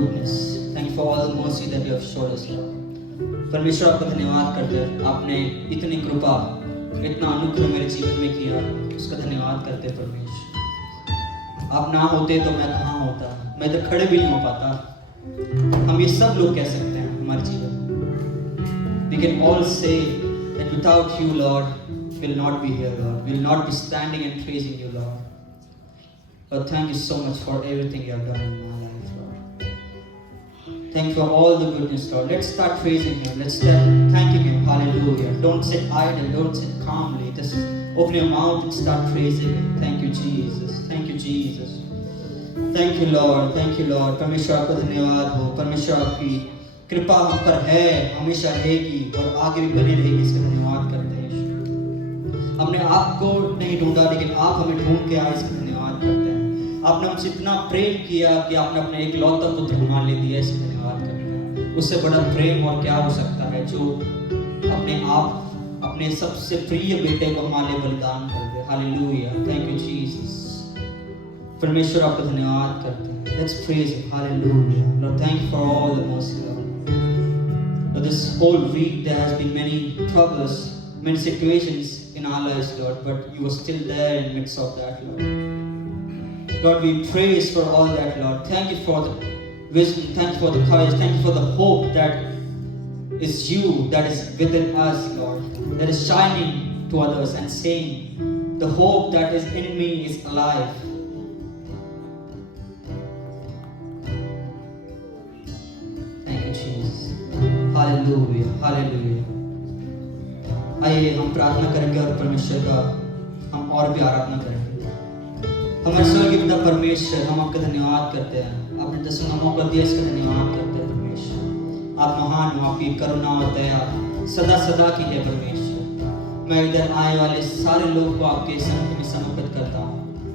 goodness. Thank you for all the mercy that you have showed us, Lord. परमेश्वर आपका धन्यवाद करते हैं, आपने इतनी कृपा, इतना अनुग्रह मेरे जीवन में किया, उसका धन्यवाद करते हैं परमेश्वर। आप ना होते तो मैं कहाँ होता, मैं तो खड़े भी नहीं हो पाता। हम ये सब लोग कह सकते हैं हमारे जीवन में। We can all say that without you, Lord, we'll not be here, Lord. We'll not be standing and praising you, Lord. Lord, thank you so much for everything you have done in my life, Lord. Thank you for all the goodness, Lord. Let's start praising Him. Let's start thanking Him. Hallelujah. Don't sit idle. Don't sit calmly. Just open your mouth and start praising Him. Thank you, Jesus. Thank you, Jesus. Thank you, Lord. Thank you, Lord. परमेश्वर आपका धन्यवाद हो। परमेश्वर आपकी कृपा हम पर है, हमेशा रहेगी और आगे भी बनी रहेगी। इसका धन्यवाद करते हैं। हमने आपको नहीं ढूंढा, लेकिन आप हमें ढूंढ के आए। इसका धन्यवाद करते हैं। आपने हमसे इतना प्रेम किया कि आपने अपने एक लौता पुत्र हमारे लिए दिया। इसका धन्यवाद करते हैं। उससे बड़ा प्रेम और क्या हो सकता है, जो अपने आप अपने सबसे प्रिय बेटे को हमारे लिए बलिदान कर दे। हालेलुया। Thank you Jesus. परमेश्वर आपका धन्यवाद करते हैं। Let's praise Him. Hallelujah. Lord, thank you for all the mercy, Lord. Lord, this whole week there has been many troubles, many situations in our lives, Lord, but you were still there in the midst of that, Lord. Lord, we praise for all that, Lord. Thank you for the wisdom, thank you for the courage, thank you for the hope that is you, that is within us, Lord, that is shining to others and saying, the hope that is in me is alive. Thank you, Jesus. Hallelujah, hallelujah. आइए हम प्रार्थना करेंगे और परमेश्वर का हम और भी आराधना करेंगे। हमारे स्वर्गीय पिता परमेश्वर, हम आपका धन्यवाद करते हैं। आपने दसवां मौका दिया, इसका धन्यवाद करते हैं परमेश्वर। आप महान हो, आपकी करुणा और दया सदा सदा की है परमेश्वर। मैं इधर आए वाले सारे लोगों को आपके संग में समर्पित करता हूँ।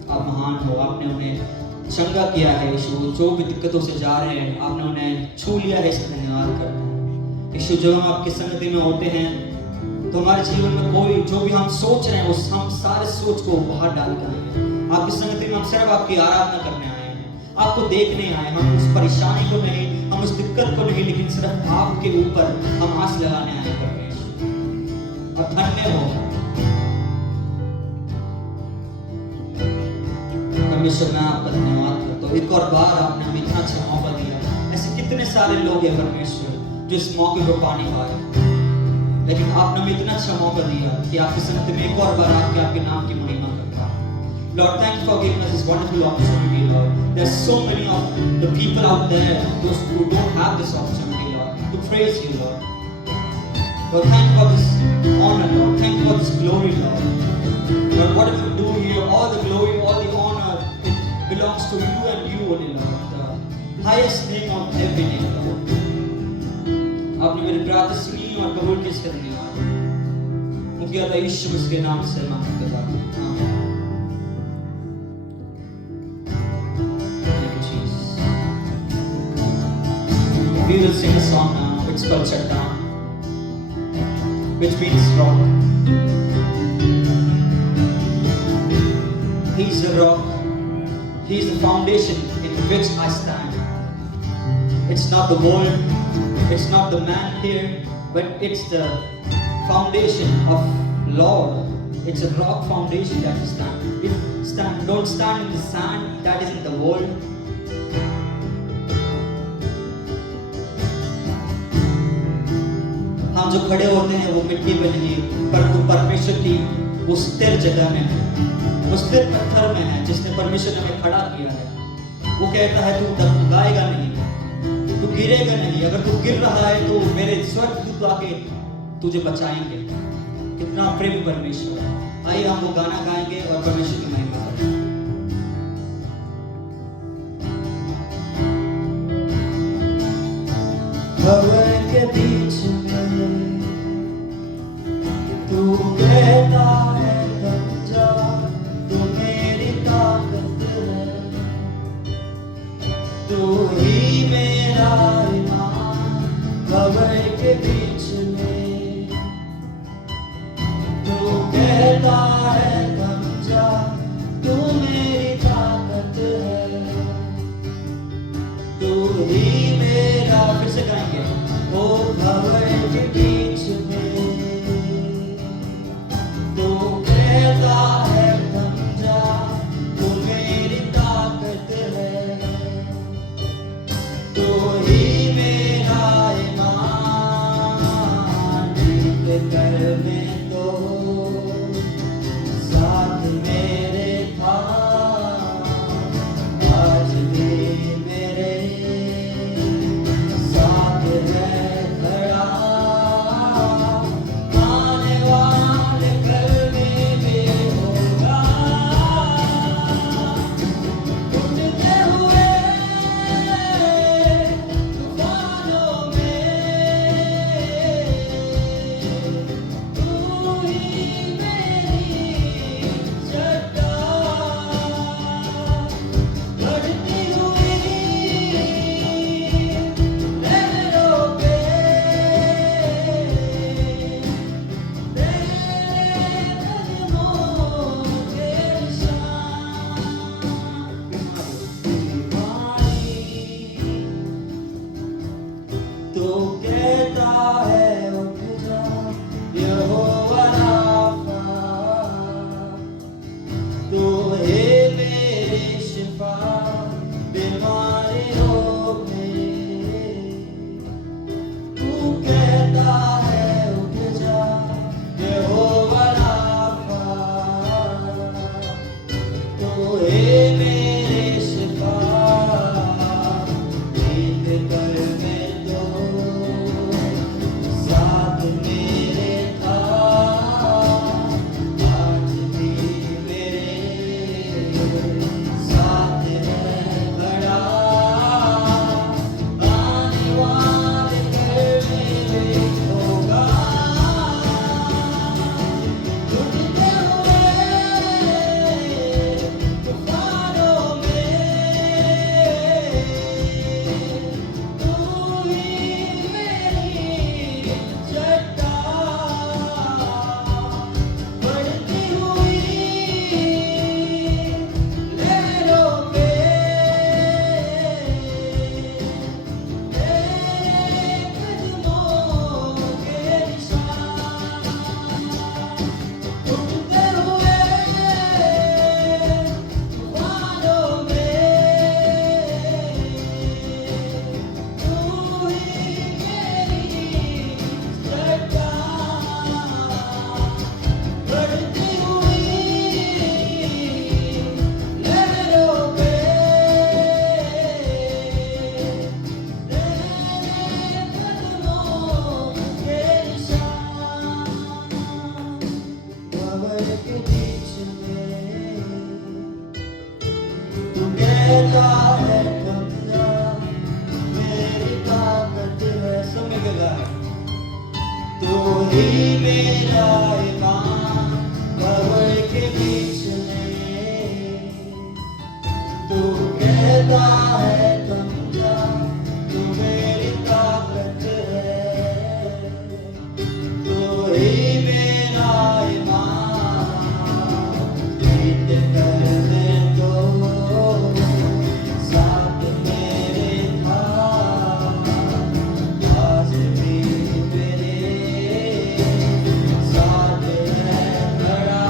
आप महान हो, आपने उन्हें चंगा किया है यीशु। जो भी दिक्कतों से जा रहे हैं, आपने उन्हें छू लिया है, इसका धन्यवाद करते हैं यीशु। जब हम आपकी संगति में होते हैं तो हमारे जीवन में कोई जो भी हम सोच रहे हैं, उस हम सारे सोच को बाहर डाल कर आए हैं। आपकी संगति में हम सिर्फ आपकी आराधना करने आए हैं, आपको देखने आए। हम उस परेशानी को नहीं, हम उस दिक्कत को नहीं, लेकिन सिर्फ आपके ऊपर हम आस लगाने आए हैं परमेश्वर। और धन्य हो परमेश्वर, मैं आपका धन्यवाद करता हूँ। एक और बार आपने हमें इतना अच्छा मौका दिया। ऐसे कितने सारे लोग हैं परमेश्वर जो इस मौके को पा नहीं पाए, लेकिन आपने हमें इतना अच्छा मौका दिया कि आपकी संगति में एक और बार आके आपके नाम की महिमा करता। Lord, thank you for giving us this wonderful opportunity, Lord. There's so many of the people out there, those who don't have this opportunity, Lord, to praise you, Lord. Lord, thank you for this honor, Lord. Thank you for this glory, Lord. Lord, whatever we do here, all the glory, all the honor, it belongs to you and you only, Lord. The highest name of every name, Lord. आपने मेरी प्रार्थना सुनी और कबूल की, इसका धन्यवाद। मुख्यतः यीशु मसीह के नाम से मांगते हैं। आमीन। Thank you, Jesus. We will sing a song now. It's called Chattan, which means rock. He's the rock. He's the foundation in which I stand. It's not the world. It's not the man here, but it's the foundation of Lord. It's a rock foundation that you stand. Don't stand in the sand. That isn't the world. हम जो खड़े होते हैं वो मिट्टी पे नहीं, परंतु परमेश्वर की वो स्थिर जगह में है, वो स्थिर पत्थर में है जिसने परमेश्वर ने हमें खड़ा किया है। वो कहता है तू डगमगाएगा नहीं, तू गिरेगा नहीं। अगर तू गिर रहा है तो मेरे स्वर्गदूत आके तुझे बचाएंगे। कितना प्रेम परमेश्वर है। आइए हम वो गाना गाएंगे और परमेश्वर की महिमा करेंगे। हवा के बीच में तू कहता है थम जा, तू मेरी ताकत है, तू ही मेरा ईमान। हवा के बीच में तू कहता है थम जा, तू मेरी ताकत है, तू ही ही मेरा, फिर से गाएंगे, ओ भंवर के बीच में तू कहता है थम जा, तू मेरी ताकत है, तू ही मेरा ईमान, जीत कर मैं तो साथ मेरे था, आज भी मेरे साथ है खड़ा, आने वाले कल में भी होगा, उठते हुए तूफानों में तू ही मेरी चट्टान, बढ़ती हुई लहरों पे तेरे कदमों के निशान, तो कहता है उठ जा, यहोवा राफा, तू है मेरी शिफा बीमारियों में, तू कहता है उठ जा, यहोवा राफा, तू है मेरी शिफा, जीत कर मैं तो साथ मेरे था, आज भी मेरे साथ है खड़ा, आने वाले कल में भी होगा, उठते हुए तूफानों में तू ही मेरी चट्टान, बढ़ती हुई लहरों पे तेरे कदमों के निशान, उठते हुए तूफानों में तू ही मेरी चट्टान, बढ़ती हुई लहरों पे तेरे कदमों के निशान, भंवर के बीच में तू कहता है थम जा, मेरी ताकत है, सुन के गाना, तू ही मेरा ईमान, भंवर के बीच में तू कहता है थम जा, तू मेरी ताकत है, तू ही मेरा ईमान, जीत कर मैं तो साथ मेरे था, आज भी मेरे साथ है खड़ा,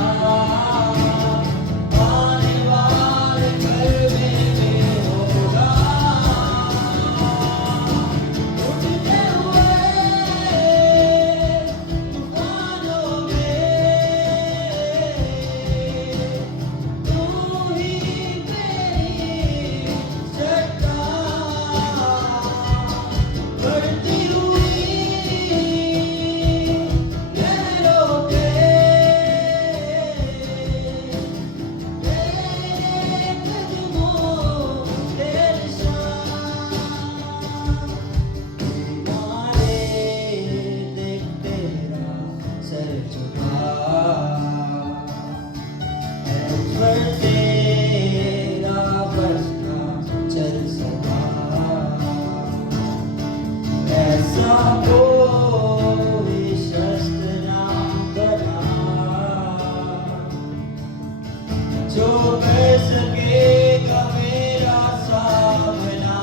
आने वाले कल में भी होगा, उठते हुए तूफानों में तू ही मेरी चट्टान, बढ़ती हुई लहरों पे तेरे कदमों के निशान, दीवाने देख तेरा सर झुका, पर तेरा बस ना चल सका, ऐसा कोई शस्त्र ना बना जो कर सकेगा मेरा सामना,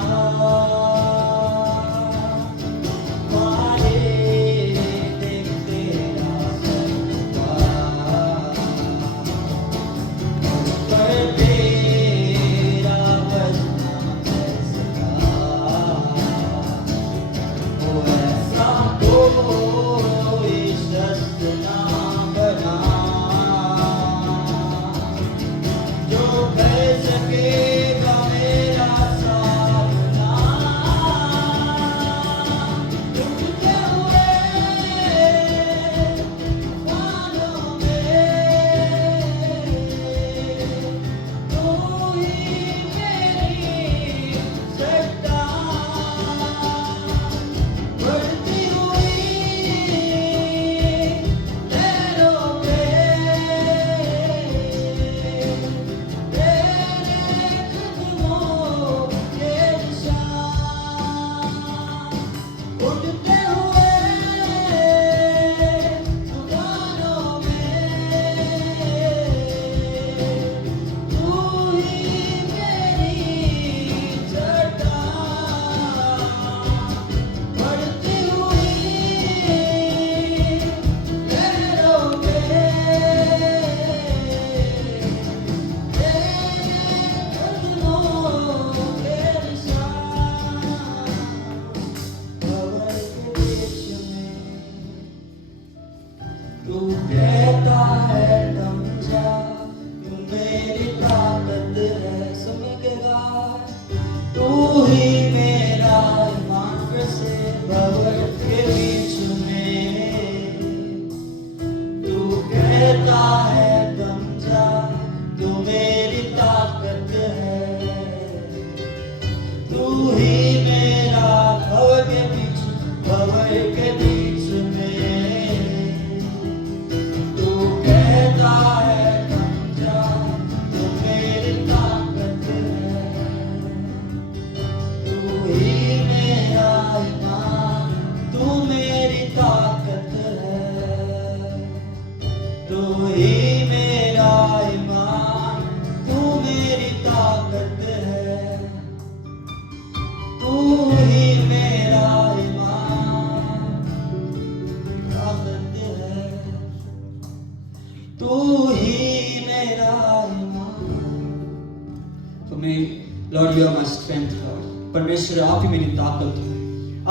आप ही मेरी ताकत हो,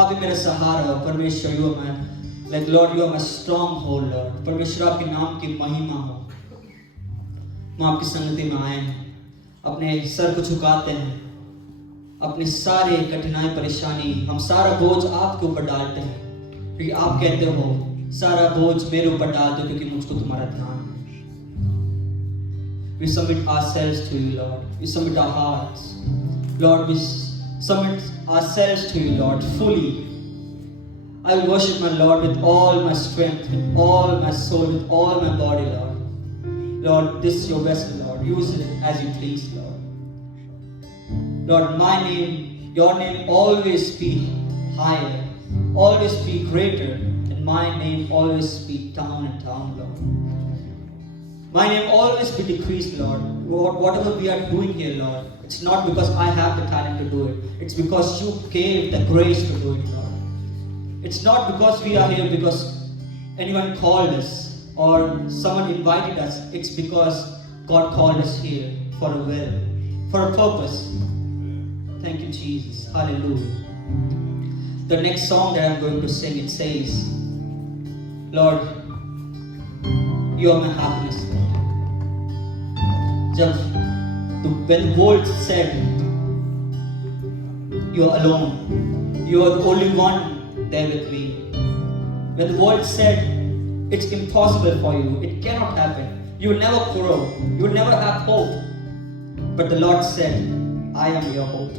आप ही मेरा सहारा हो परमेश्वर। You are my like lord, you are my stronghold lord. परमेश्वर आपके नाम की महिमा हो। हम आपकी संगति में आए हैं, अपने सर को झुकाते हैं, अपनी सारी कठिनाई परेशानी हम सारा बोझ आपके ऊपर डालते हैं, क्योंकि आप कहते हो सारा बोझ मेरे ऊपर डाल दो क्योंकि मुझको तुम्हारा ध्यान है। We submit ourselves to you, Lord. We submit our hearts, Lord. We submit ourselves to you, Lord, fully. I worship my Lord with all my strength, with all my soul, with all my body, Lord. Lord, this is your vessel, Lord. Use it as you please, Lord. Lord, my name, your name always be higher, always be greater, and my name always be down and down, Lord. My name always be decreased, Lord. Whatever we are doing here, Lord, it's not because I have the talent to do it. It's because you gave the grace to do it, Lord. It's not because we are here because anyone called us or someone invited us. It's because God called us here for a will, for a purpose. Thank you, Jesus. Hallelujah. The next song that I'm going to sing, it says, Lord, you are my happiness. When the world said you are alone, you are the only one there with me. When the world said it's impossible for you, it cannot happen, you will never grow, you will never have hope, but the Lord said, I am your hope.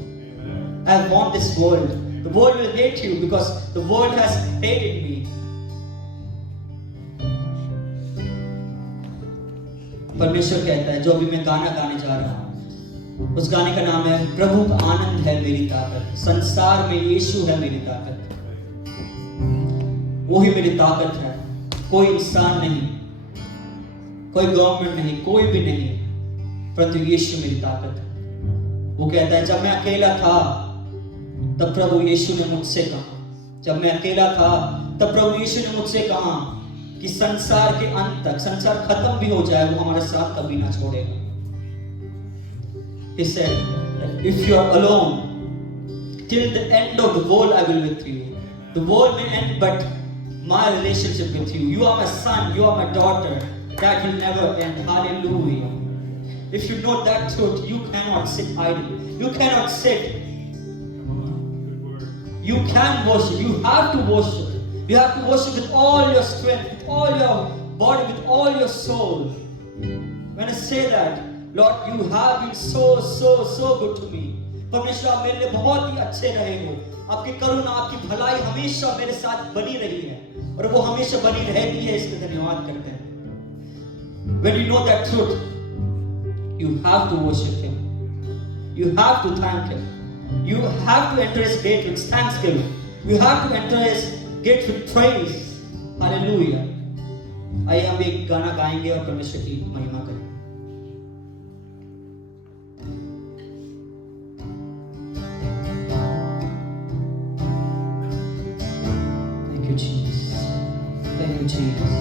I have won this world. The world will hate you because the world has hated me. परमेश्वर कहता है, जो भी मैं गाना गाने जा रहा हूँ, उस गाने का नाम है प्रभु का आनंद है मेरी ताकत। संसार में यीशु है मेरी ताकत, वो ही मेरी ताकत है। कोई इंसान नहीं, कोई गवर्नमेंट नहीं, कोई भी नहीं, परंतु यीशु मेरी ताकत है। वो कहता है, जब मैं अकेला था तब प्रभु यीशु ने मुझसे कहा, जब मैं अकेला था तब प्रभु यीशु ने मुझसे कहा कि संसार के अंत तक, संसार खत्म भी हो जाए, वो हमारे साथ कभी ना छोड़ेगा। He said, if you are alone, till the end of the world I will with you. The world may end, but my relationship with you. You are my son, you are my daughter. That will never end. Hallelujah. If you know that truth, you cannot sit idle. You cannot sit. You can worship. You have to worship. You have to worship with all your strength, with all your body, with all your soul. When I say that, Lord, you have been so good to me. परमेश्वर, आप मेरे लिए बहुत ही अच्छे रहे हो। आपकी करुणा, आपकी भलाई हमेशा मेरे साथ बनी रही है, और वो हमेशा बनी रहेगी है, इसलिए धन्यवाद करते हैं। When you know that truth, you have to worship Him. You have to thank Him. You have to enter His gate with thanksgiving. You have to enter His gate with praise. Hallelujah. आइए हम एक गाना गाएंगे और परमेश्वर की महिमा करें। Thank you, Jesus. Thank you, Jesus.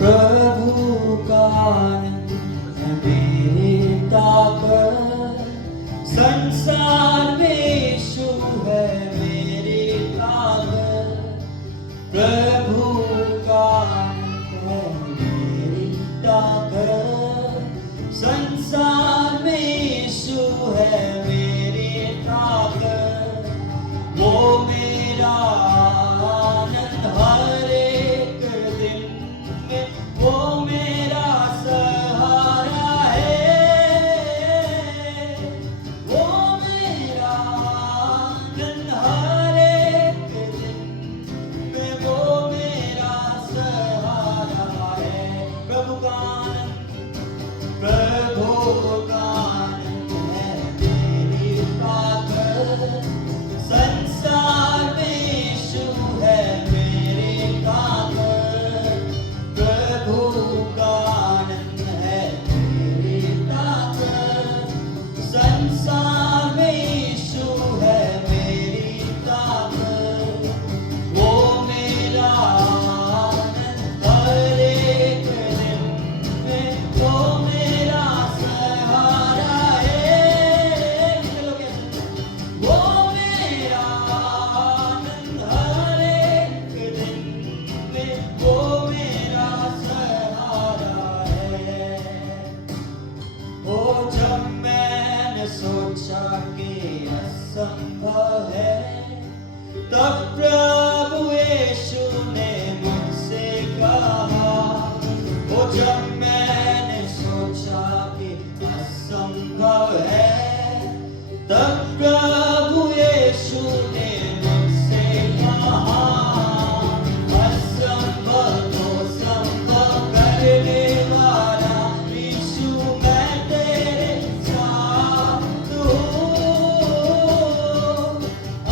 प्रभु का आनंद है मेरी ताकत, संसार में यीशु है मेरी ताकत। प्रभु का आनंद है मेरी ताकत, संसार में यीशु है मेरी ताकत। वो मेरा आनंद हर एक दिन में, वो मेरा सहारा असंभव है। तब प्रभु यीशु ने मुझसे कहा, वो जब मैंने सोचा कि असंभव है, तब प्रभु यीशु ने मुझसे कहा, असंभव को संभव करने वाला यीशु मैं तेरे साथ हूँ।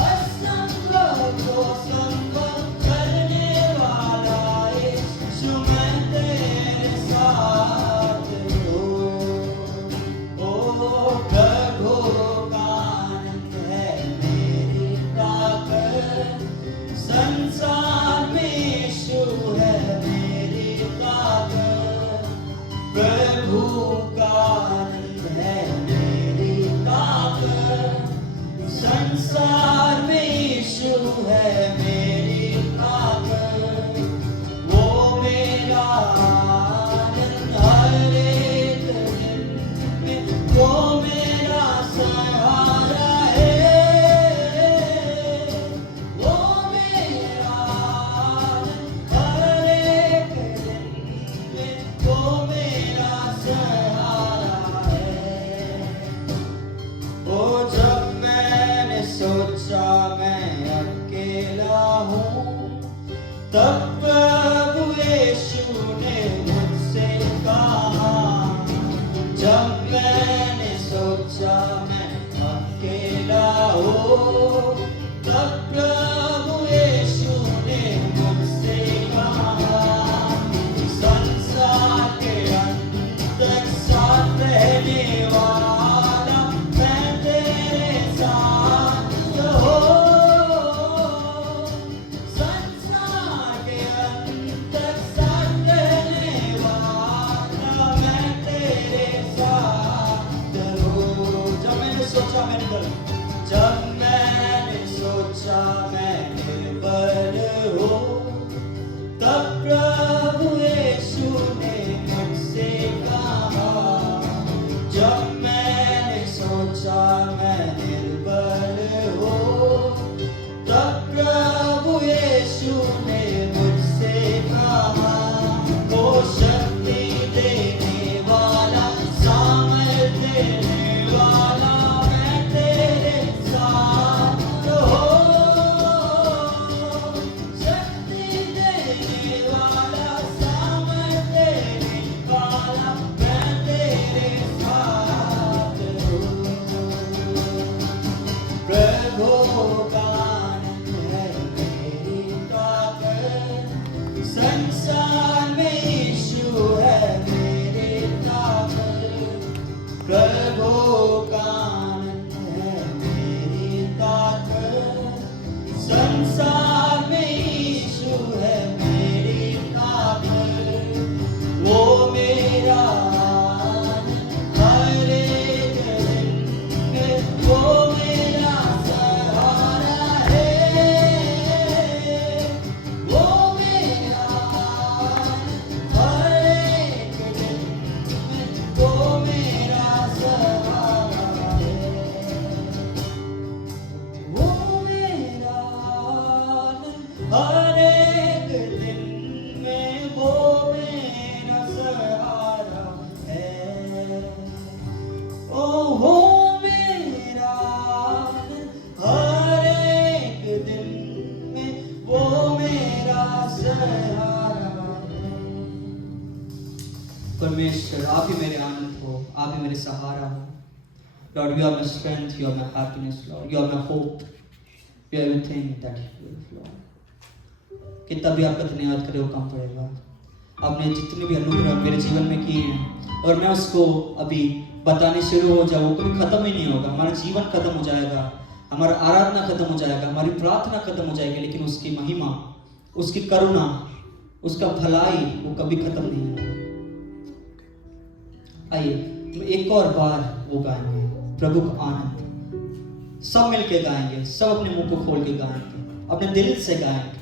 असंभव को संभव करने वाला यीशु मैं तेरे साथ हूँ। ओ प्रभु का आनंद है मेरी ताकत, संसार में यीशु है मेरी ताकत। प्रभु का आनंद है मेरी ताकत, संसार में यीशु है मेरी ताकत। वो मेरा आनंद हर एक दिन में, वो मेरा सहारा है। वो मेरा आनंद हर एक दिन में, वो मेरा सहारा है। ओ जब मैंने सोचा मैं अकेला हूँ, तब प्रभु यीशु ने मुझसे कहा, जब मैंने सोचा मैं अकेला हूँ, तब प्रभु यीशु ने मुझसे कहा, संसार के अंत तक साथ रहने वाला मैं तेरे साथ हूँ। संसार के अंत तक साथ रहने वाला मैं तेरे साथ हूँ। जब मैंने सोचा मैं निर्बल हूँ, तब प्रभु यीशु ने मुझसे कहा, जब मैंने सोचा मैं निर्बल हूँ, तब प्रभु यीशु ने मुझसे कहा, वो शक्ति देने वाला, सामर्थ देने वाला मैं तेरे साथ हूँ। शक्ति देने वाला, सामर्थ देने वाला मैं तेरे साथ हूँ। प्रभु का आनंद है मेरी ताकत, संसार में यीशु है मेरी ताकत। प्रभु का आनंद है मेरी ताकत, संसार में यीशु है मेरी ताकत। वो मेरा आनंद हर एक दिन में, वो मेरा सहारा है। वो मेरा आनंद हर एक दिन में, वो मेरा सहारा है। वो मेरा आनंद हर एक दिन में, वो मेरा सहारा है। ओ हो मेरा आनंद हर एक दिन में, वो मेरा सहारा है। परमेश्वर आप ही मेरे आनंद हो, आप ही मेरे सहारा हो। Lord, you are my strength, you are my happiness, Lord. You are my hope. You are everything that you have, Lord. कितना भी आपका धन्यवाद करे वो कम पड़ेगा। आपने जितने भी अनुग्रह मेरे जीवन में किए हैं, और मैं उसको अभी बताने शुरू हो जाऊँ, वो कभी खत्म ही नहीं होगा। हमारा जीवन खत्म हो जाएगा, हमारा आराधना खत्म हो जाएगा, हमारी प्रार्थना खत्म हो जाएगी, लेकिन उसकी महिमा, उसकी करुणा, उसका भलाई वो कभी खत्म नहीं होगा। आइए एक और बार वो गाएंगे प्रभु का आनंद, सब मिलके गाएंगे, सब अपने मुंह को खोल के गाएंगे, अपने दिल से गाएंगे।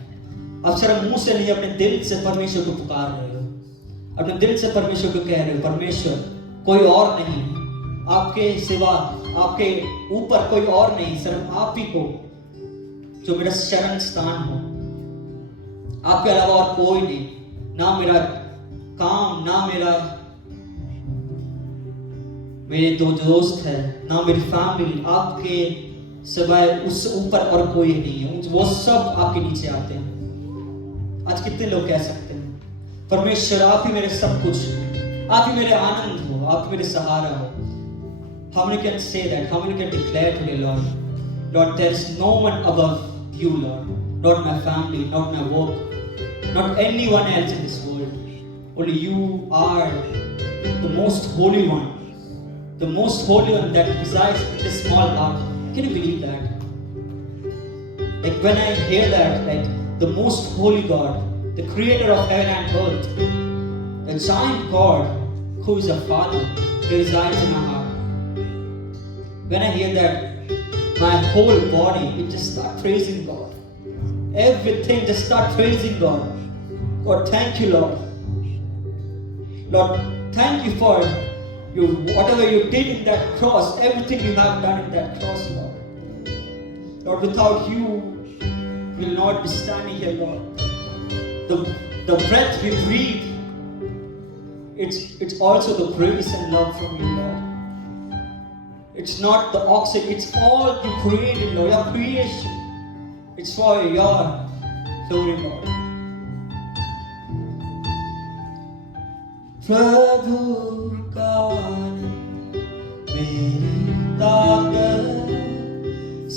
अब सिर्फ मुंह से नहीं, अपने दिल से परमेश्वर को पुकार रहे हो, अपने दिल से परमेश्वर को कह रहे हो, परमेश्वर कोई और नहीं, आपके सिवा आपके ऊपर कोई और नहीं, सिर्फ आप ही हो जो मेरा शरण स्थान हो। आपके अलावा और कोई नहीं, ना मेरा काम, ना मेरे दो दोस्त है, ना मेरी फैमिली, आपके सिवाय उस ऊपर और कोई नहीं है, वो सब आपके नीचे आते हैं। आज कितने लोग कह सकते हैं परमेश्वर आप ही मेरे सब कुछ, आप ही मेरे आनंद हो, आप ही मेरे सहारा हो। How many can say that? How many can declare today, Lord? Lord, there is no one above you, Lord. Not my family, not my work, not anyone else in this world. Only you are the most holy one. The most holy one that resides in this small heart. Can you believe that? Like when I hear that, like the most holy God, the creator of heaven and earth, the giant God who is a Father, he resides in our heart. When I hear that, my whole body, it just starts praising God. Everything just starts praising God. God, thank you, Lord. Lord, thank you for whatever you did in that cross, everything you have done in that cross, Lord. Lord, without you, we will not be standing here, Lord. The breath we breathe, it's also the grace and love from you, Lord. It's not the oxygen, it's all you created, Lord, your creation. It's for your glory, Lord. प्रभु का आनंद मेरी ताकत,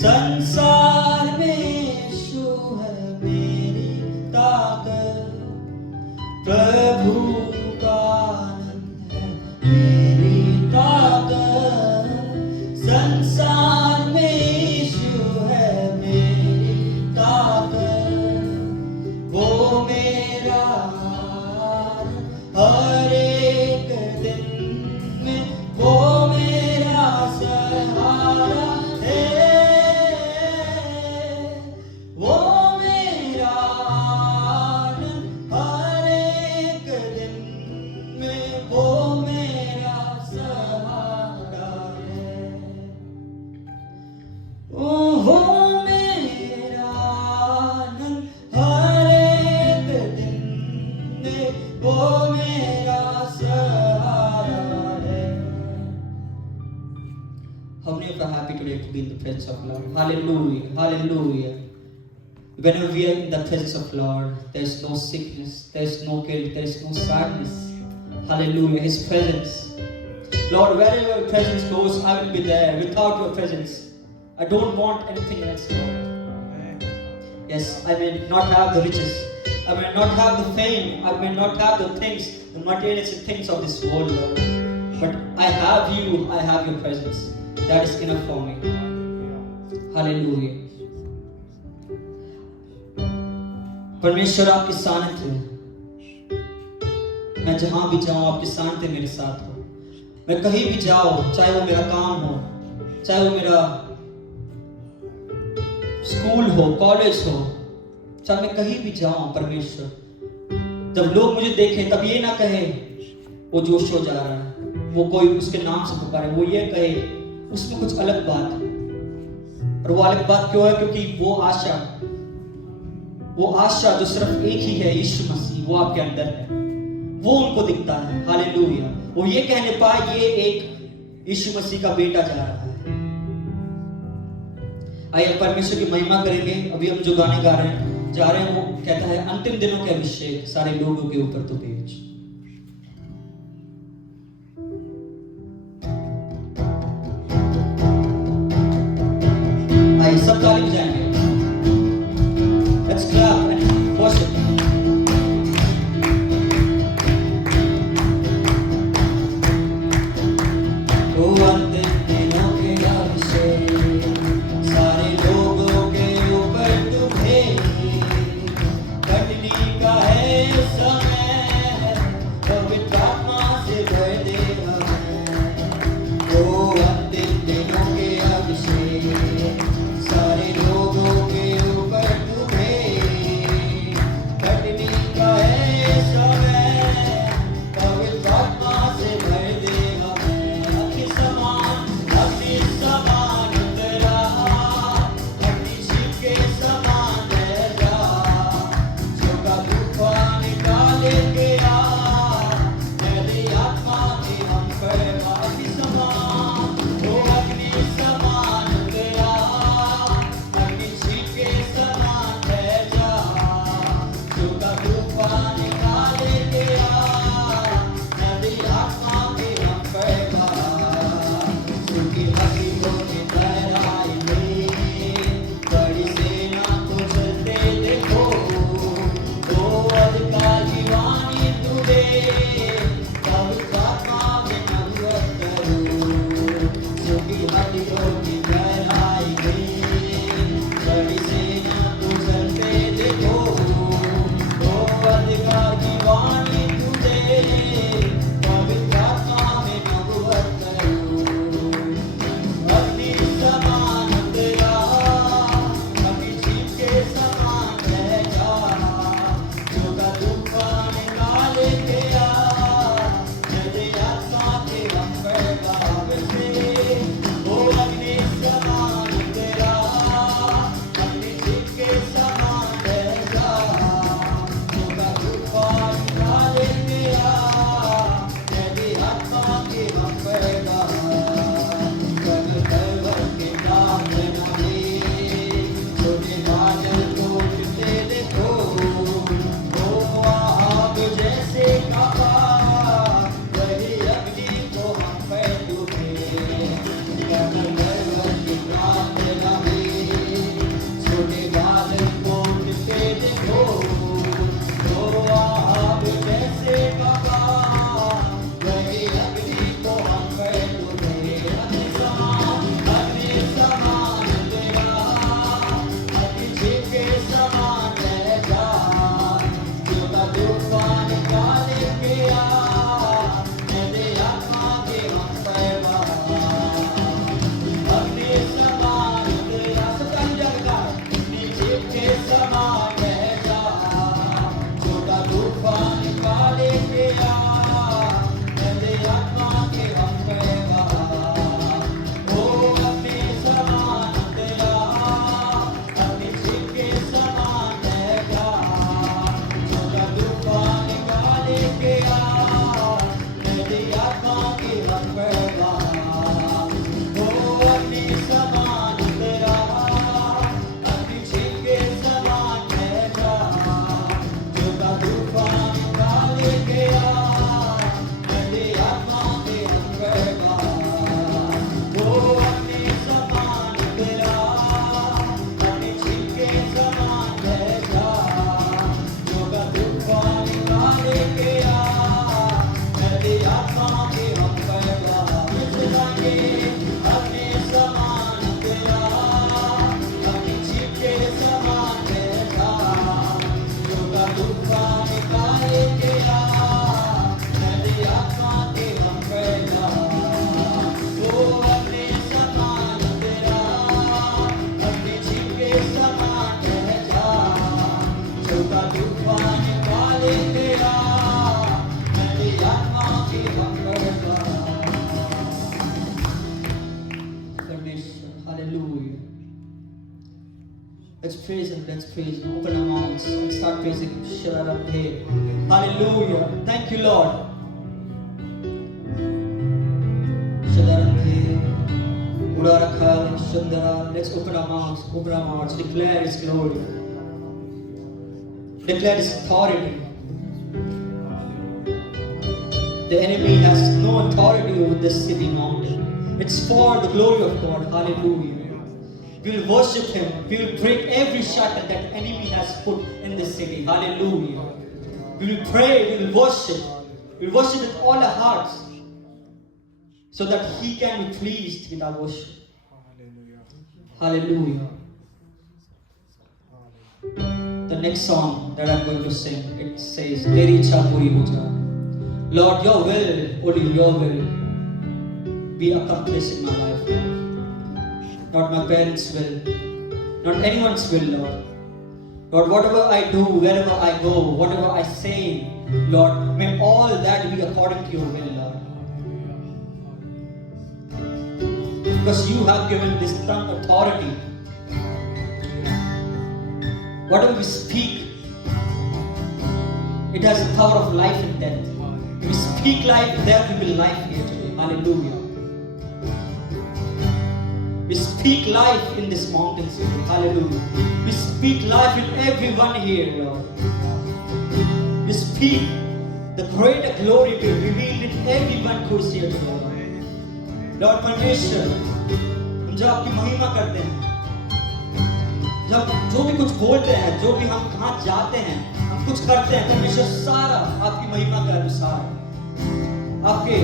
संसार में यीशु है मेरी ताकत। प्रभु का आनंद है मेरी ताकत, संसार में यीशु है मेरी ताकत। वो मेरा हर एक दिन में वो मेरा सहारा है, वो मेरा आनंद हर एक दिन में वो मेरा सहारा है। वो मेरा आनंद हर एक दिन में वो How many of you are happy today to be in the presence of Lord? Hallelujah, hallelujah. Whenever we are in the presence of Lord, there is no sickness, there is no guilt, there is no sadness. Hallelujah, His presence. Lord, wherever your presence goes, I will be there. Without your presence, I don't want anything else, Lord. Yes, I may not have the riches, I may not have the fame, I may not have the things, the materialistic things of this world, Lord. But I have you, I have your presence. That is enough for me. Hallelujah. परमेश्वर आपके सानिध्य में, मैं जहां भी जाऊं आपके सानिध्य मेरे साथ हो। मैं कहीं भी जाऊं, चाहे वो मेरा काम हो, चाहे वो मेरा स्कूल हो, कॉलेज हो, चाहे मैं कहीं भी जाऊं परमेश्वर, जब लोग मुझे देखें तब ये ना कहे वो जोश हो जा रहा है, वो कोई उसके नाम से पुकारे, वो ये कहे उसमें कुछ अलग बात है। और वो अलग बात क्यों है? क्योंकि वो आशा जो सिर्फ एक ही है, यीशु मसीह, वो आपके अंदर है, वो उनको दिखता है। हालेलुया। वो ये कहने पाए ये एक यीशु मसीह का बेटा जा रहा है। आइए परमेश्वर की महिमा करेंगे। अभी हम जो गाने गा रहे हैं, जा रहे हैं, वो कहता है अंतिम दिनों के अभिषेक सारे लोगों के ऊपर तो तेज। आइए सब ताली बजाएंगे। Let's clap and worship. सारे लोग Let's praise Him. Let's praise Him. Open our mouths and start praising Him. Shararabhe. Hallelujah. Thank you, Lord. Shararabhe. Udarakha. Shandara. Let's open our mouths. Open our mouths. Declare His glory. Declare His authority. The enemy has no authority over this city mountain. It's for the glory of God. Hallelujah. We will worship Him. We will break every shackle that the enemy has put in this city. Hallelujah. We will pray. We will worship. We will worship with all our hearts so that He can be pleased with our worship. Hallelujah. The next song that I'm going to sing, it says, Teri ichha puri ho jaye. Lord, Your will, only Your will be accomplished in my life, Lord. Not my parents' will, not anyone's will, Lord. Lord, whatever I do, wherever I go, whatever I say, Lord, may all that be according to Your will, Lord. Because You have given this tongue authority. Whatever we speak, it has the power of life and death. If we speak life, there will be life here today. Hallelujah. We speak life in this mountain city. Hallelujah. We speak life in everyone here, Lord. We speak the greater glory be revealed in everyone who is here today, Lord. Lord परमेश्वर, हम जब आपकी महिमा करते हैं, जब जो भी कुछ बोलते हैं, जो भी हम कहाँ जाते हैं, हम कुछ करते हैं, परमेश्वर सारा आपकी महिमा के अनुसार, आपके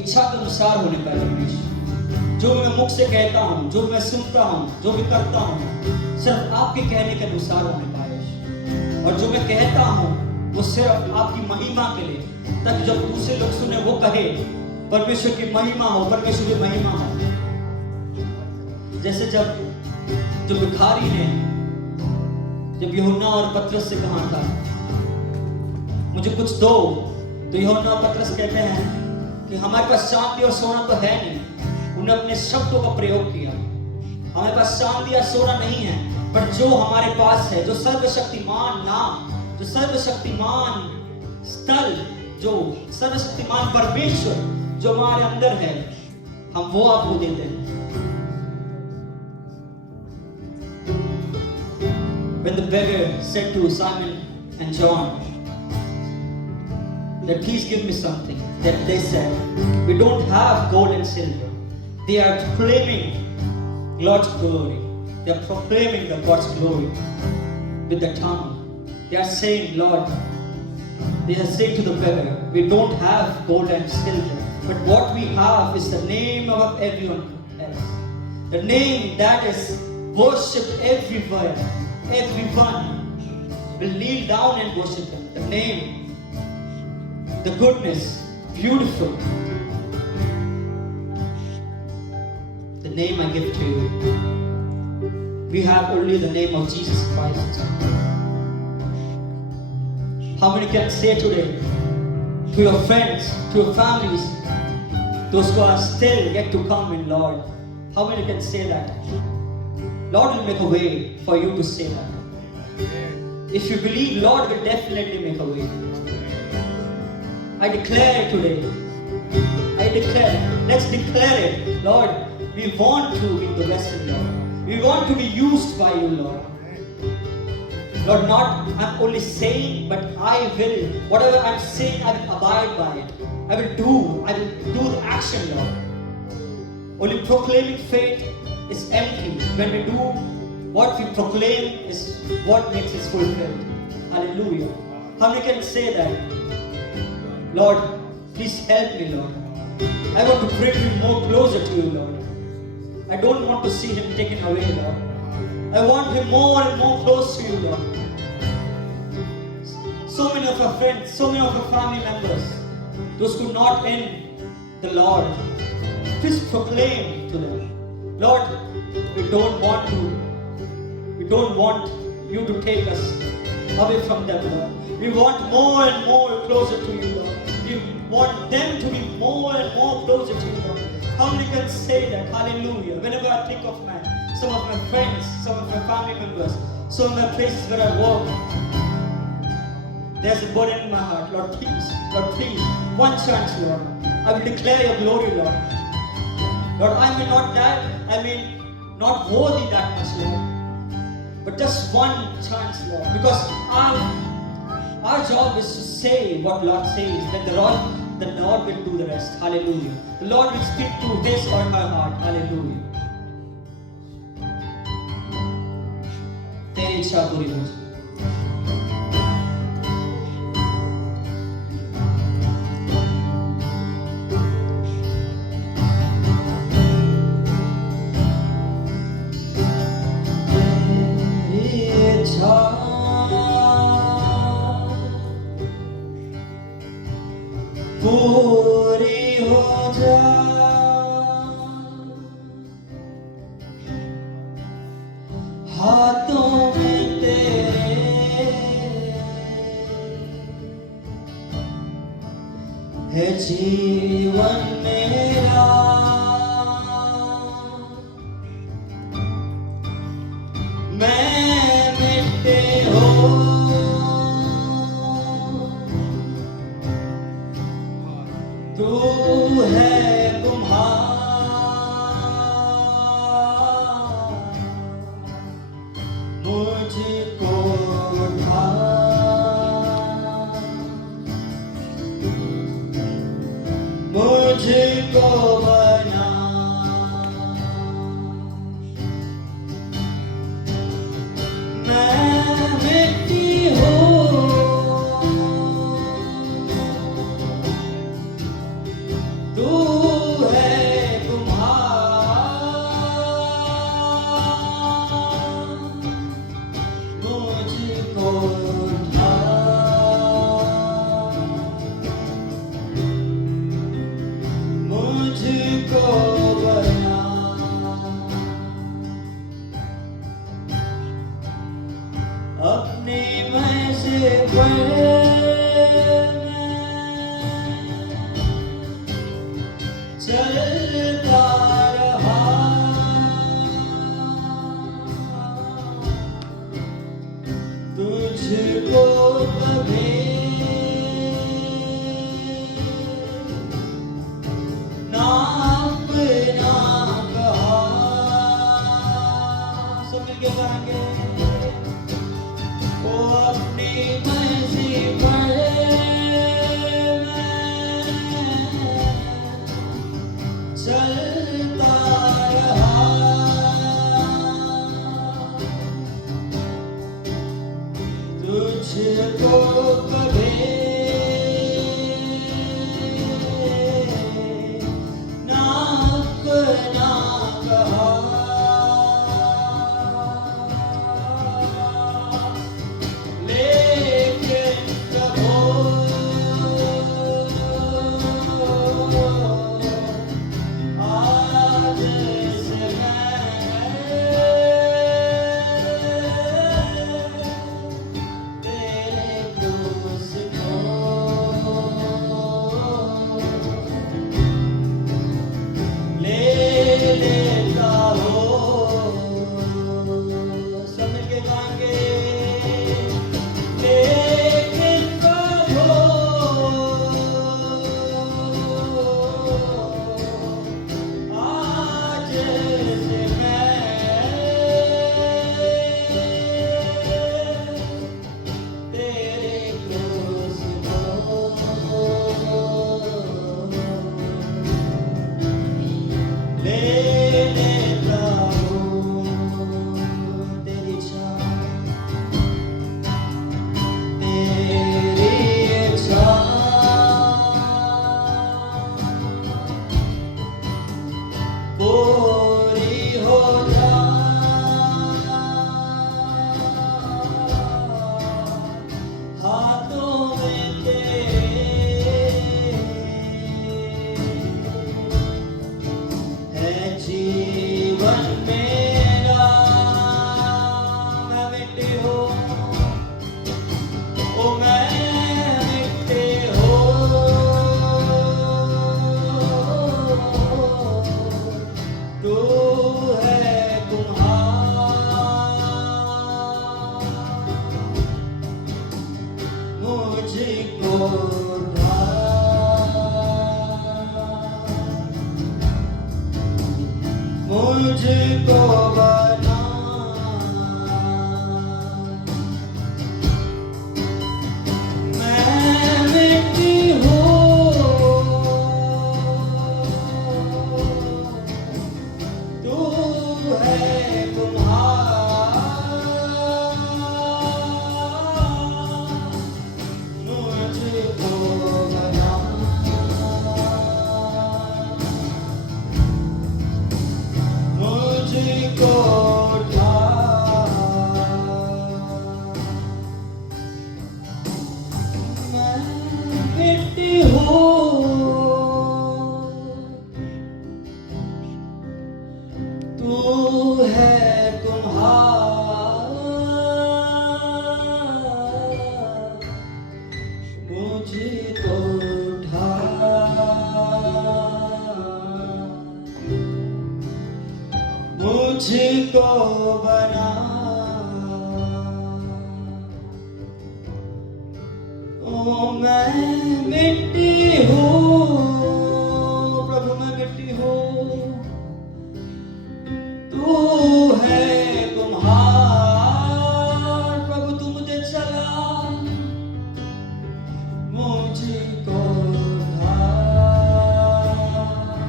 इच्छा के अनुसार होने पाए परमेश्वर। जो मैं मुख से कहता हूँ, जो मैं सुनता हूँ, जो भी करता हूँ, सिर्फ आपके कहने के अनुसार होने पाए। और जो मैं कहता हूँ, वो सिर्फ आपकी महिमा के लिए, ताकि जब दूसरे लोग सुने वो कहे परमेश्वर की महिमा हो, परमेश्वर की महिमा हो। जैसे जो भिखारी ने जब यूहन्ना और पतरस से कहा था, मुझे कुछ दो, तो यूहन्ना और पतरस कहते हैं कि हमारे पास चांदी और सोना तो है नहीं। उन्होंने अपने शब्दों का प्रयोग किया। हमारे पास चांदी या सोना नहीं है, पर जो हमारे पास है, जो सर्वशक्तिमान नाम, जो सर्वशक्तिमान स्थल, जो सर्वशक्तिमान परमेश्वर जो हमारे अंदर है, हम वो आपको देते हैं। When the beggar said to Simon and John that please give me something, that they said, we don't have gold and silver. They are proclaiming God's glory. They are proclaiming the God's glory with the tongue. They are saying, Lord, they are saying to the beggar, we don't have gold and silver, but what we have is the name of everyone else. The name that is worshipped everywhere. Everyone will kneel down and worship Him. The name, the goodness, beautiful. The name I give to you. We have only the name of Jesus Christ. How many can say today to your friends, to your families, those who are still yet to come in Lord? How many can say that? Lord will make a way for you to say that. If you believe, Lord will definitely make a way. I declare today. I declare. Let's declare it. Lord, we want to be the vessel, Lord. We want to be used by you, Lord. Lord, not I'm only saying, but I will. Whatever I'm saying, I will abide by it. I will do the action, Lord. Only proclaiming faith is empty. When we do what we proclaim is what makes it fulfilled. Hallelujah. How many can say that? Lord, please help me, Lord. I want to bring Him more closer to you, Lord. I don't want to see Him taken away, Lord. I want Him more and more close to you, Lord. So many of our friends, so many of our family members, those who are not in the Lord, please proclaim to them, Lord, we don't want you to take us away from them, Lord. We want more and more closer to you, Lord. We want them to be more and more closer to you, Lord. How many can say that? Hallelujah. Whenever I think of man, some of my friends, some of my family members, some of my places where I work. There's a burden in my heart. Lord, please, one chance, Lord. I will declare your glory, Lord. Lord, I may not that, not worthy that much, Lord. But just one chance, Lord. Because our job is to say what Lord says. Then the Lord will do the rest. Hallelujah. The Lord will speak to his or her heart. Hallelujah. तेरी इच्छा पूरी हो जाए. पूरी हो जा हाथों में तेरे है जीवन मेरा मैं मिटे हो तू है कुम्हार मुझको उठा मुझको बना मैं मिट्टी हूँ तू है कुम्हार मुझको उठा मुझको बना अपनी मर्जी पर चलता रहा तुझको कभी ना अपना कहा सब मिलके गाएंगे वो अपनी मर्जी पर चलता रहा तुझको कभी ना अपना कहा लेकिन कभी आज से मैं तेरे उठा, मुझको बना, मैं मिट्टी हूँ, तू है कुम्हार, मुझको बना, मुझको उठा, मैं मिट्टी हूँ, तू है कुम्हार, मुझको उठा, मुझको बना, ओ मैं मिट्टी हूँ, प्रभु मैं मिट्टी हूँ, तू है कुम्हार, प्रभु तू मुझे चला, मुझको उठा,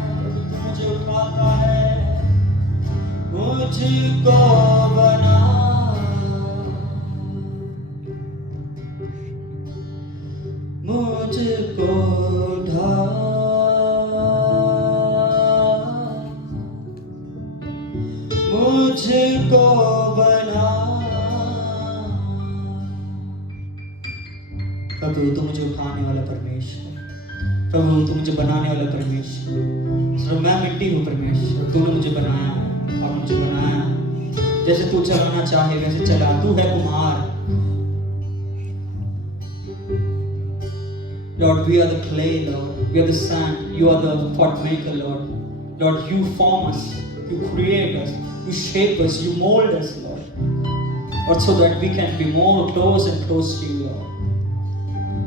प्रभु तू मुझे उठाता है, मुझको बना, मुझको उठा, मुझको बना, प्रभु तू मुझे उठाने वाला परमेश्वर, प्रभु तू मुझे बनाने वाला परमेश्वर, सिर्फ मैं मिट्टी हूँ परमेश्वर, तूने मुझे बनाया है और मुझे बनाया, जैसे तू चलाना चाहे वैसे चला, तू है कुम्हार। Lord, we are the clay, Lord. We are the sand. You are the pot maker, Lord. Lord, you form us. You create us. You shape us. You mold us, Lord. Lord, so that we can be more close and close to you, Lord.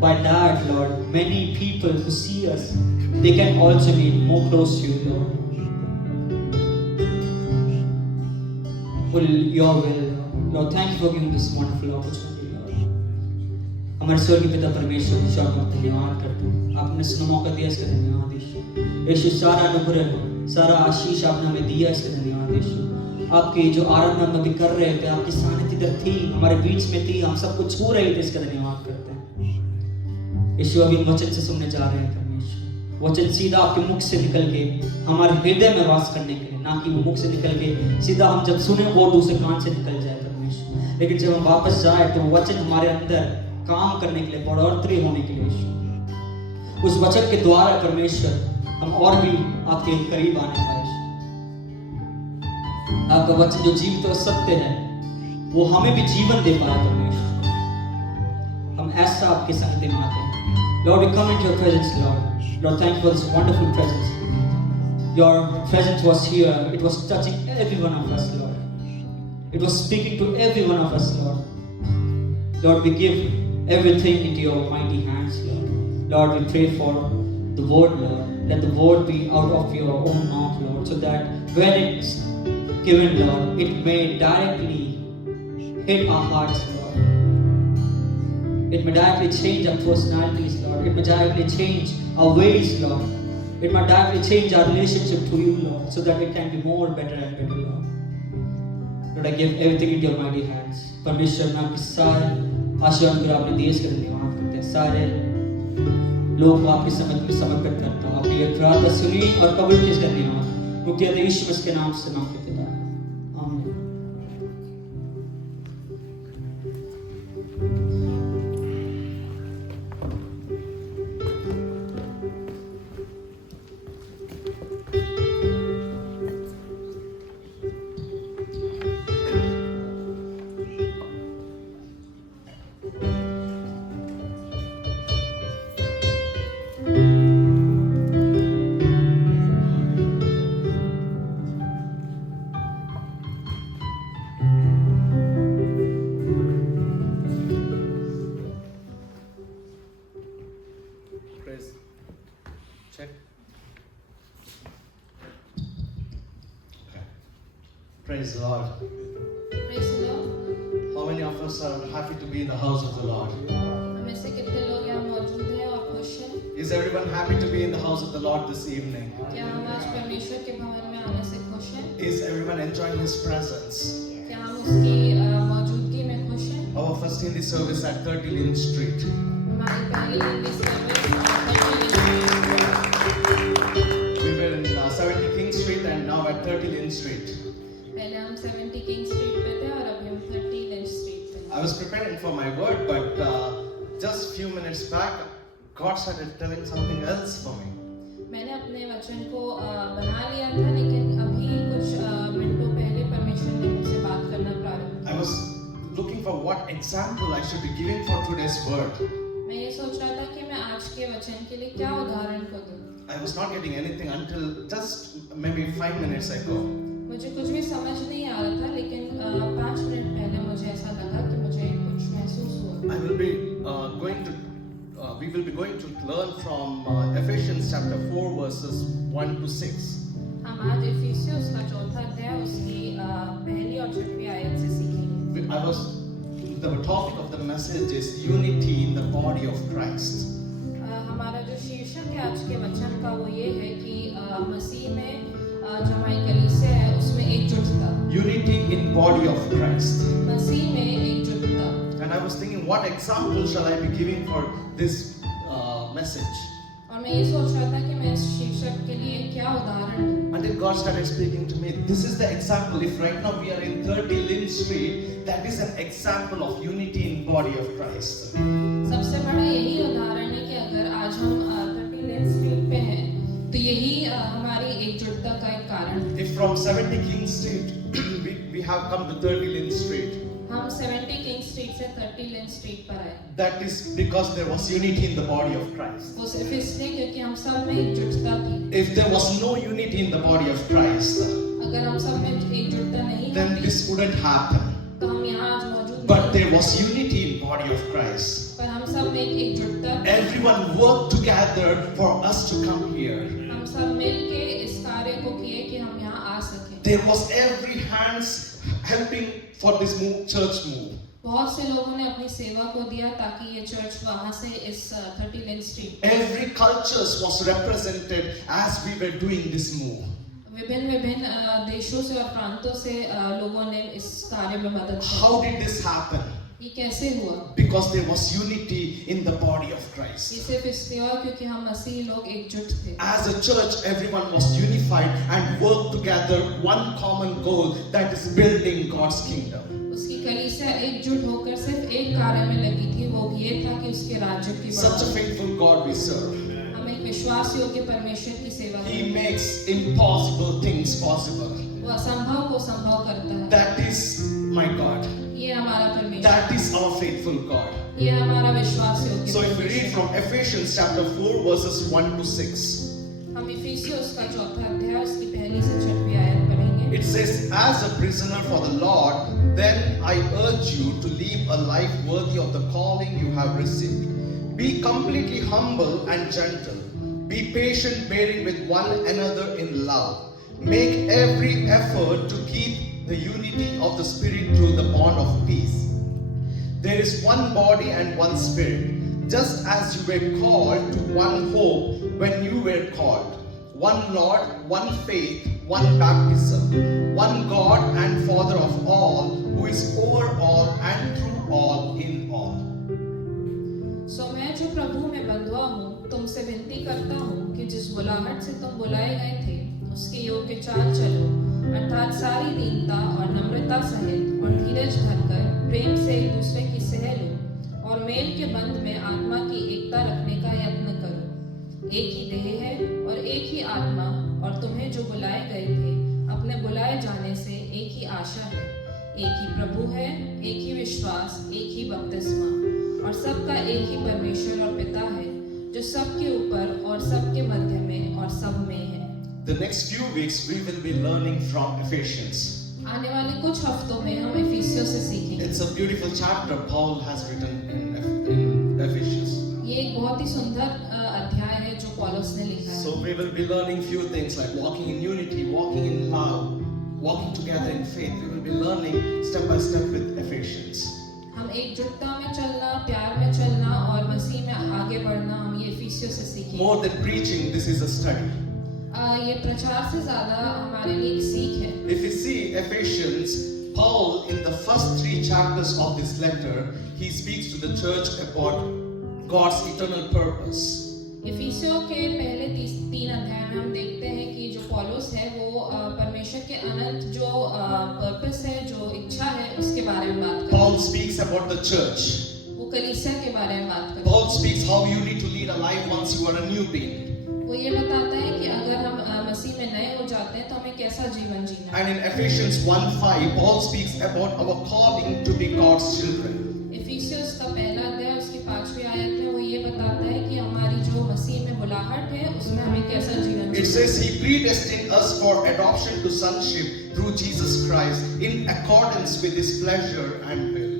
By that, Lord, many people who see us, they can also be more close to you, Lord. Your will, Lord. Lord, thank you for giving this wonderful opportunity, Lord. हमारे स्वर्गीय पिता परमेश्वर ईश्वर का धन्यवाद करते हैं, आपने इस मौका दिया, इसका धन्यवाद यीशु। यीशु सारा अनुग्रह, सारा आशीष आपने हमें दिया, इसका धन्यवाद यीशु। आपकी जो आराधना हम अभी कर रहे थे, आपकी सानिध्य इधर थी, हमारे बीच में थी, हम सब कुछ छू रहे थे, इसका धन्यवाद करते हैं यीशु। अभी वचन से सुनने जा रहे हैं परमेश्वर, वचन सीधा आपके मुख से निकल के हमारे हृदय में वास करने के लिए, ना कि वो मुख से निकल के सीधा हम जब सुने वो दूसरे कान से निकल जाए परमेश्वर, लेकिन जब हम वापस जाए तो वचन हमारे अंदर काम करने के लिए, बढ़ोतरी होने के लिए यीशु, उस वचन के द्वारा परमेश्वर हम और भी आपके करीब आने का यीशु। आपका वचन जो जीवित और सत्य है, वो हमें भी जीवन दे पाए परमेश्वर। हम ऐसा आपके संगति में आते हैं। Lord, we come into your presence, Lord. Lord, thank you for this wonderful presence. Your presence was here. It was touching every one of us, Lord. It was speaking to every one of us, Lord. Lord, we give everything into your mighty hands, Lord. Lord, we pray for the word, Lord. Let the word be out of your own mouth, Lord, so that when it's given, Lord, it may directly hit our hearts, Lord. It may directly change our personalities, Lord. It may directly change our ways, Lord. It may directly change our relationship to you, Lord, so that it can be more better and better, Lord. Lord, I give everything into your mighty hands. परमेश्वर में आपके सारे आशीर्वाद को आपने दिए, इसका धन्यवाद करते हैं। सारे लोग को आपके समर्पित करता हूँ। आपने ये प्रार्थना सुनी और कबूल की, इसका धन्यवाद। मुक्ति अतः यीशु मसीह के नाम से मांगते पिता, आमीन। us are happy to be in the house of the Lord? हम में से कितने लोग यहाँ मौजूद हैं और खुश हैं? Is everyone happy to be in the house of the Lord this evening? क्या हम आज परमेश्वर के भवन में आने से खुश हैं? Is everyone enjoying His presence? क्या हम उसकी मौजूदगी में खुश हैं? Our first Hindi service at 30 Lynn Street. हमारी पहली Hindi service We were in 70 King Street and now at 30 Lynn Street. पहले हम 70 किंग स्ट्रीट पे थे और अभी हम 30 लिंच स्ट्रीट पे। I was preparing for my word, but just few minutes back, God started telling something else for me. मैंने अपने वचन को बना लिया था, लेकिन अभी कुछ मिनटों पहले परमेश्वर ने मुझसे बात करना प्रारंभ I was looking for what example I should be giving for today's word. किया। मैं ये सोच रहा था कि मैं आज के वचन के लिए क्या उदाहरण को दूं। I was not getting anything until just maybe 5 minutes ago. मुझे कुछ भी समझ नहीं आ रहा था, लेकिन 5 मिनट पहले मुझे ऐसा लगा कि मुझे कुछ महसूस हुआ। I will be we will be going to learn from Ephesians chapter 4 verses 1 to 6. हम आज इफिसियों का चौथा अध्याय उसकी पहली और छठवीं आयत से सीखेंगे। The topic of the message is unity in the body of Christ. हमारा जो शीर्षक है आज के वचन का वो ये है कि मसीह में जो हमारी कलीसिया है उसमें एकजुटता। Unity in body of Christ. मसीह में एकजुटता। And I was thinking, what example shall I be giving for this message? और मैं ये सोच रहा था कि मैं इस शीर्षक के लिए क्या उदाहरण दूं। Until God started speaking to me, this is the example. If right now we are in 30 Lynn Street, that is an example of unity in body of Christ. सबसे बड़ा यही उदाहरण है कि अगर आज हम 30 लेन स्ट्रीट पे हैं तो यही हमारी एकजुटता का एक कारण है। If from 70 King Street we have come to 30 Lynn Street, हम 70 किंग स्ट्रीट से 30 लेन स्ट्रीट पर आए। that is because there was unity in the body of Christ. वो सिर्फ इसलिए क्योंकि हम सब में एकजुटता थी। If there was no unity in the body of Christ, अगर हम सब में एकजुटता नहीं then होती this wouldn't happen. तो हम यहाँ आज मौजूद But नहीं। there was unity in body of Christ. पर हम सब में एक एकजुटता थी। Everyone worked together for us to come here. हम सब मिलके इस कार्य को किए कि हम यहाँ आ सकें। There was every hands helping for this church move. बहुत से लोगों ने अपनी सेवा को दिया ताकि ये चर्च वहाँ से इस 30 लेन street Every cultures was represented as we were doing this move. विभिन्न देशों से और प्रांतों से लोगों ने इस कार्य में मदद की। How did this happen? ये कैसे हुआ? Because there was unity in the body of ये Christ. सिर्फ इसलिए हुआ क्योंकि हम मसीही लोग एकजुट थे। As a church, everyone was unified and worked together one common goal, that is building God's kingdom. उसकी कलीसिया एकजुट होकर सिर्फ एक कार्य में लगी थी, वो ये था कि उसके राज्य की Such a बढ़ावा। faithful God we serve. हम एक विश्वास योग्य परमेश्वर की सेवा He करते हैं। makes impossible things possible. वो असंभव को संभव करता है। That is my God. ये हमारा परमेश्वर, That is our faithful God. ये हमारा विश्वास योग्य So if we read परमेश्वर। from Ephesians chapter 4 verses 1 to 6, हम इफिसियों का चौथा अध्याय उसकी पहली से छठवीं आयत पढ़ेंगे। it says, as a prisoner for the Lord, then I urge you to live a life worthy of the calling you have received. Be completely humble and gentle. Be patient, bearing with one another in love. Make every effort to keep the unity of the Spirit through the bond of peace. There is one body and one Spirit, just as you were called to one hope when you were called. One Lord, one faith, one baptism, one God and Father of all, who is over all and through all in all. सो मैं जो प्रभु में बंधुआ हूँ तुमसे विनती करता हूँ कि जिस बुलाहट से तुम बुलाए गए थे उसके योग्य चाल चलो, अर्थात सारी दीनता और नम्रता सहित और धीरज धरकर प्रेम से एक दूसरे की सह लो और मेल के बंध में आत्मा की एकता रखने का यत्न करो। एक ही देह है और एक ही आत्मा, और तुम्हें जो बुलाए गए थे अपने बुलाए जाने से एक ही आशा है। एक ही प्रभु है, एक ही विश्वास, एक ही बपतिस्मा, और सबका एक ही परमेश्वर और पिता है जो सबके ऊपर और सबके मध्य में और सब में है। The next few weeks we will be learning from Ephesians. आने वाले कुछ हफ्तों में हम इफिसियों से सीखेंगे। It's a beautiful chapter Paul has written in Ephesians. ये एक बहुत ही सुंदर अध्याय है जो पौलुस ने लिखा है। So we will be learning few things like walking in unity, walking in love, walking together in faith. We will be learning step by step with Ephesians. हम एकजुटता में चलना, प्यार में चलना और मसीह में आगे बढ़ना हम ये इफिसियों से सीखें। More than preaching, this is a study. ये प्रचार से ज्यादा हमारे लिए एक सीख है। If you see Ephesians, Paul in the first 3 chapters of this letter, he speaks to the church about God's eternal purpose. इफिसियों के पहले 3 अध्याय में हम देखते हैं कि जो पौलुस है वो परमेश्वर के अनंत जो पर्पस है, जो इच्छा है, उसके बारे में बात करता Paul speaks about the church. है। वो कलीसिया के बारे में बात करता Paul speaks how you need to lead a life once you are a new being. है। वो ये बताता है कि अगर हम मसीह में नए हो जाते हैं तो हमें कैसा जीवन जीना है। And in Ephesians 1:5, Paul speaks about our calling to be God's children. इफिसियोस का पहला अध्याय उसकी 5वीं आयत में वो ये बताता है कि हमारी जो मसीह में बुलाहट है उसमें हमें कैसा जीवन It जीना है। says he predestined us for adoption to sonship through Jesus Christ in accordance with his pleasure and will.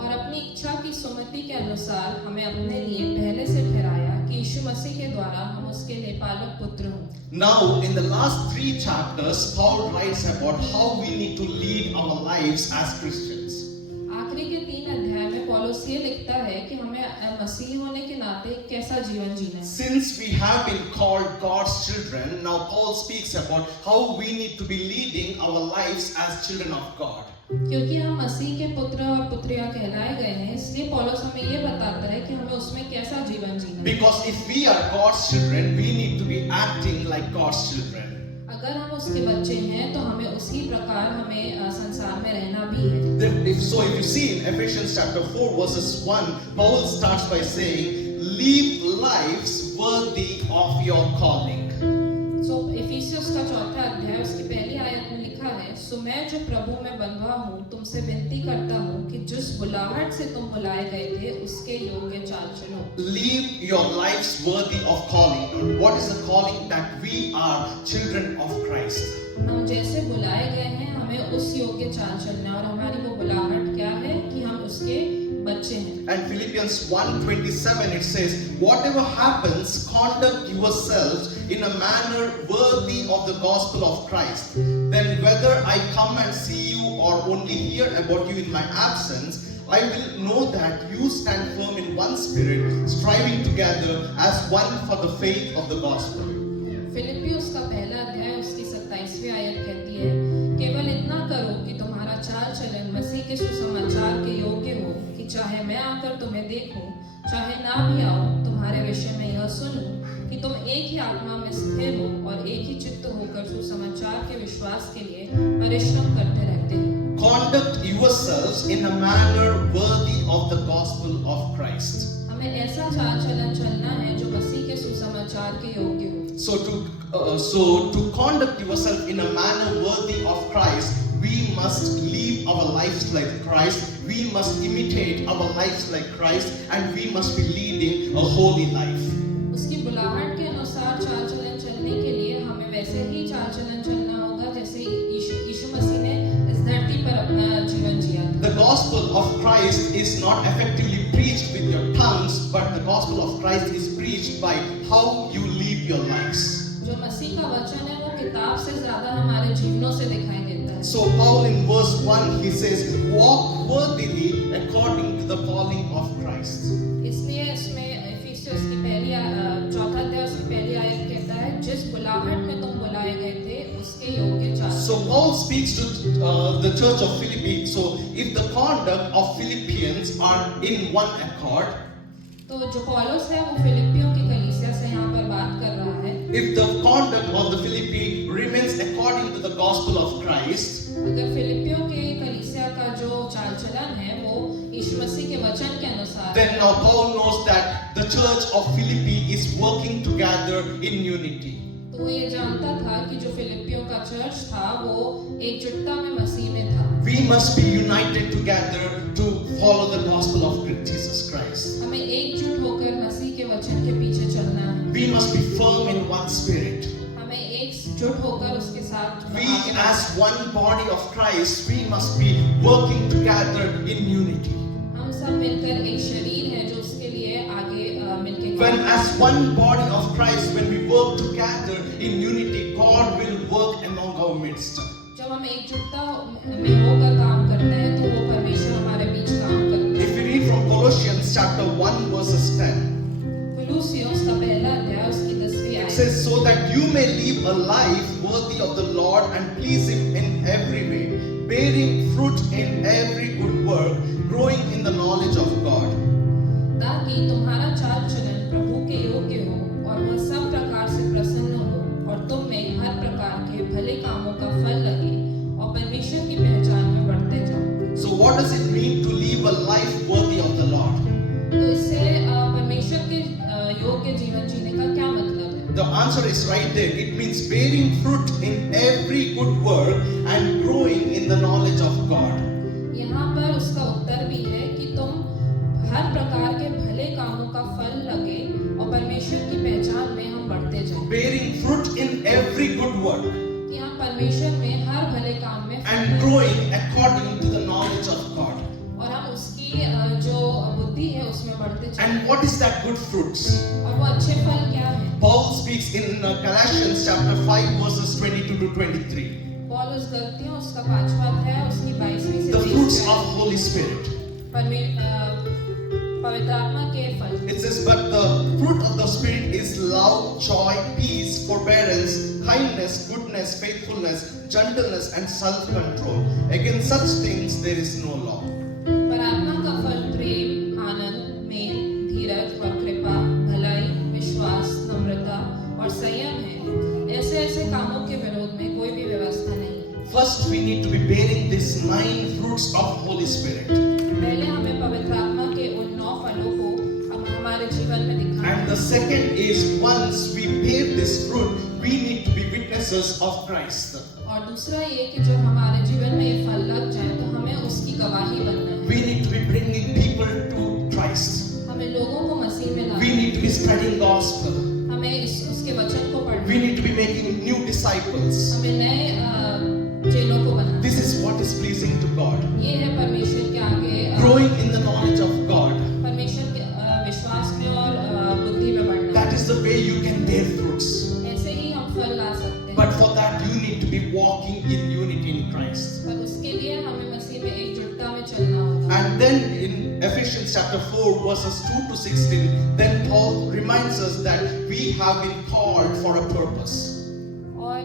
और अपनी इच्छा की सुमति के अनुसार हमें अपने लिए पहले से ठहराया कि यीशु मसीह के द्वारा हम उसके लिए पालक पुत्र हों। Now, in the last 3 chapters, Paul writes about how we need to lead our lives as Christians. आखिरी के 3 अध्याय में पौलुस ये लिखता है कि हमें मसीही होने के नाते कैसा जीवन जीना है। Since we have been called God's children, now Paul speaks about how we need to be leading our lives as children of God. क्योंकि हम मसीह के पुत्र और पुत्रियां कहलाए गए हैं, इसलिए पौलुस हमें ये बताता है कि हमें उसमें कैसा जीवन जीना है। Because if we are God's children, we need to be acting like God's children. अगर हम उसके बच्चे हैं तो हमें उसी प्रकार हमें संसार में रहना भी है। If you see in Ephesians chapter 4 verses 1, Paul starts by saying, live lives worthy of your calling. सो इफिसियोस का 4था अध्याय उसकी पहली आयत में लिखा है, सो मैं जो प्रभु में बंधुआ हूँ तुमसे विनती करता हूँ कि जिस बुलाहट से तुम बुलाए गए थे उसके योग्य चाल चलो। Live your lives worthy of calling. What is the calling? That we are children of Christ. हम जैसे बुलाए गए हैं हमें उस योग्य चाल चलना, और हमारी वो बुलाहट क्या है कि हम उसके बच्चे हैं। And Philippians 1:27 it says, whatever happens, conduct yourselves in a manner worthy of the gospel of Christ. Then whether I come and see you or only hear about you in my absence, I will know that you stand firm in one spirit, striving together as one for the faith of the gospel. फिलिप्पियोस का पहला अध्याय उसकी 27वीं आयत कहती है, केवल इतना करो कि तुम्हारा चाल चलन मसीह के सुसमाचार के योग्य हो, कि चाहे मैं आकर तुम्हें देखूं, चाहे ना भी आऊं, तुम्हारे विषय में यह सुनूं कि तुम एक ही आत्मा में स्थिर हो और एक ही चित्त होकर सुसमाचार के विश्वास के लिए परिश्रम करते रहते हो। Conduct yourselves in a manner worthy of the gospel of Christ. हमें ऐसा चाल चलन चलना है जो मसीह के सुसमाचार के योग्य हो। So to conduct yourself in a manner worthy of Christ, we must live our lives like Christ, we must imitate our lives like Christ, and we must be leading a holy life. उसकी बुलाहट के अनुसार चाल चलन चलने के लिए हमें वैसे ही चाल चलन चलना होगा जैसे यीशु मसीह ने इस धरती पर अपना जीवन जिया था। The gospel of Christ is not effectively preached with your tongues, but the gospel of Christ is preached by how you live your lives. जो मसीह का वचन है वो किताब से ज्यादा हमारे जीवनों से दिखाई देता है। So Paul in verse 1 he says, walk worthily according to the calling of Christ. इसलिए इसमें इफिसियोस की पहली 4था अध्याय उसकी पहली आयत कहता है, जिस बुलाहट में तुम बुलाए गए थे उसके योग्य चाल। So Paul speaks to the church of Philippi. So if the conduct of Philippians are in one accord, तो जो पौलुस है वो फिलिप्पियों की कलीसिया से यहाँ पर बात कर रहा है। if the conduct of the Philippi remains according to the gospel of Christ, अगर फिलिप्पियों के कलीसिया का जो चाल चलन है वो यीशु मसीह के वचन के अनुसार, then now Paul knows that the church of Philippi is working together in unity. तो वो ये जानता था कि जो फिलिप्पियों का चर्च था वो एकजुटता में मसीह में था। We must be united together to follow the gospel of Jesus Christ. हमें एकजुट होकर मसीह के वचन के पीछे चलना है। We must be firm in one spirit. हमें एकजुट होकर उसके साथ We as one body of Christ, we must be working together in unity. हम सब मिलकर एक शरीर है जो उसके लिए आगे मिलकर When as one body of Christ, when we work together in unity, God will work among our midst. जब हम एकजुटता में होकर काम करते हैं तो वो परमेश्वर हमारे बीच काम करते हैं। If that you may live a life worthy of the Lord and please Him in every way, bearing fruit in every good work, growing in the knowledge of God. ताकि तुम्हारा चाल चलन प्रभु के योग्य हो और वह सब प्रकार से प्रसन्न हो और तुम में हर प्रकार के भले कामों का फल लगे और परमेश्वर की पहचान में बढ़ते जाओ। So what does it mean to live a life worthy of the Lord? तो इससे परमेश्वर के योग्य जीवन जीने का क्या मतलब है? The answer is right there. It means bearing fruit in every good work and growing in the knowledge of God. यहाँ पर उसका उत्तर भी है कि तुम हर प्रकार के भले कामों का फल लगे और परमेश्वर की पहचान में हम बढ़ते जाएं। Bearing fruit in every good work कि हम परमेश्वर में हर भले काम में फल and लें growing according to the knowledge of God. और हम उसकी जो बुद्धि है उसमें बढ़ते जाएं। And what is that good fruits? और वो अच्छे फल क्या है? Paul speaks in Galatians chapter 5 verses 22 to 23. Paul उस गलतियों उसका 5वां अध्याय उसकी 22वीं से The 30 fruits आयत of Holy Spirit. पवित्र आत्मा के फल। It says, but the fruit of the Spirit is love, joy, peace, forbearance, kindness, goodness, faithfulness, gentleness, and self-control. Against such things there is no law. पर आत्मा का फल प्रेम, आनंद, mail, धीरज और कृपा, भलाई, विश्वास, नम्रता और संयम है। ऐसे कामों के विरोध में कोई भी व्यवस्था नहीं। First, we need to be bearing these 9 fruits of Holy Spirit. पहले हमें पवित्र आत्मा के उन 9 फलों को हमारे जीवन में दिखाना है। And the second is, once we bear this fruit, we need to be witnesses of Christ. और दूसरा ये कि जब हमारे जीवन में ये फल लग जाए तो हमें उसकी गवाही बनना है। We need to be bringing people to Christ. हमें लोगों को मसीह में लाना We है। need to be spreading gospel. हमें उसके वचन को पढ़ना We है। need to be making new disciples. हमें नए चेलों को बनाना है। This is what is pleasing to God. ये है परमेश्वर के आगे Growing in the knowledge of God. परमेश्वर के विश्वास में और बुद्धि में बढ़ना। That is the way you can bear fruits. ऐसे ही हम फल ला सकते हैं। But for that you need to be walking in unity in Christ. पर उसके लिए हमें मसीह में एकजुटता में चलना होगा। And then in Ephesians chapter 4 verses 2 to 16, then Paul reminds us that we have been called for a purpose. और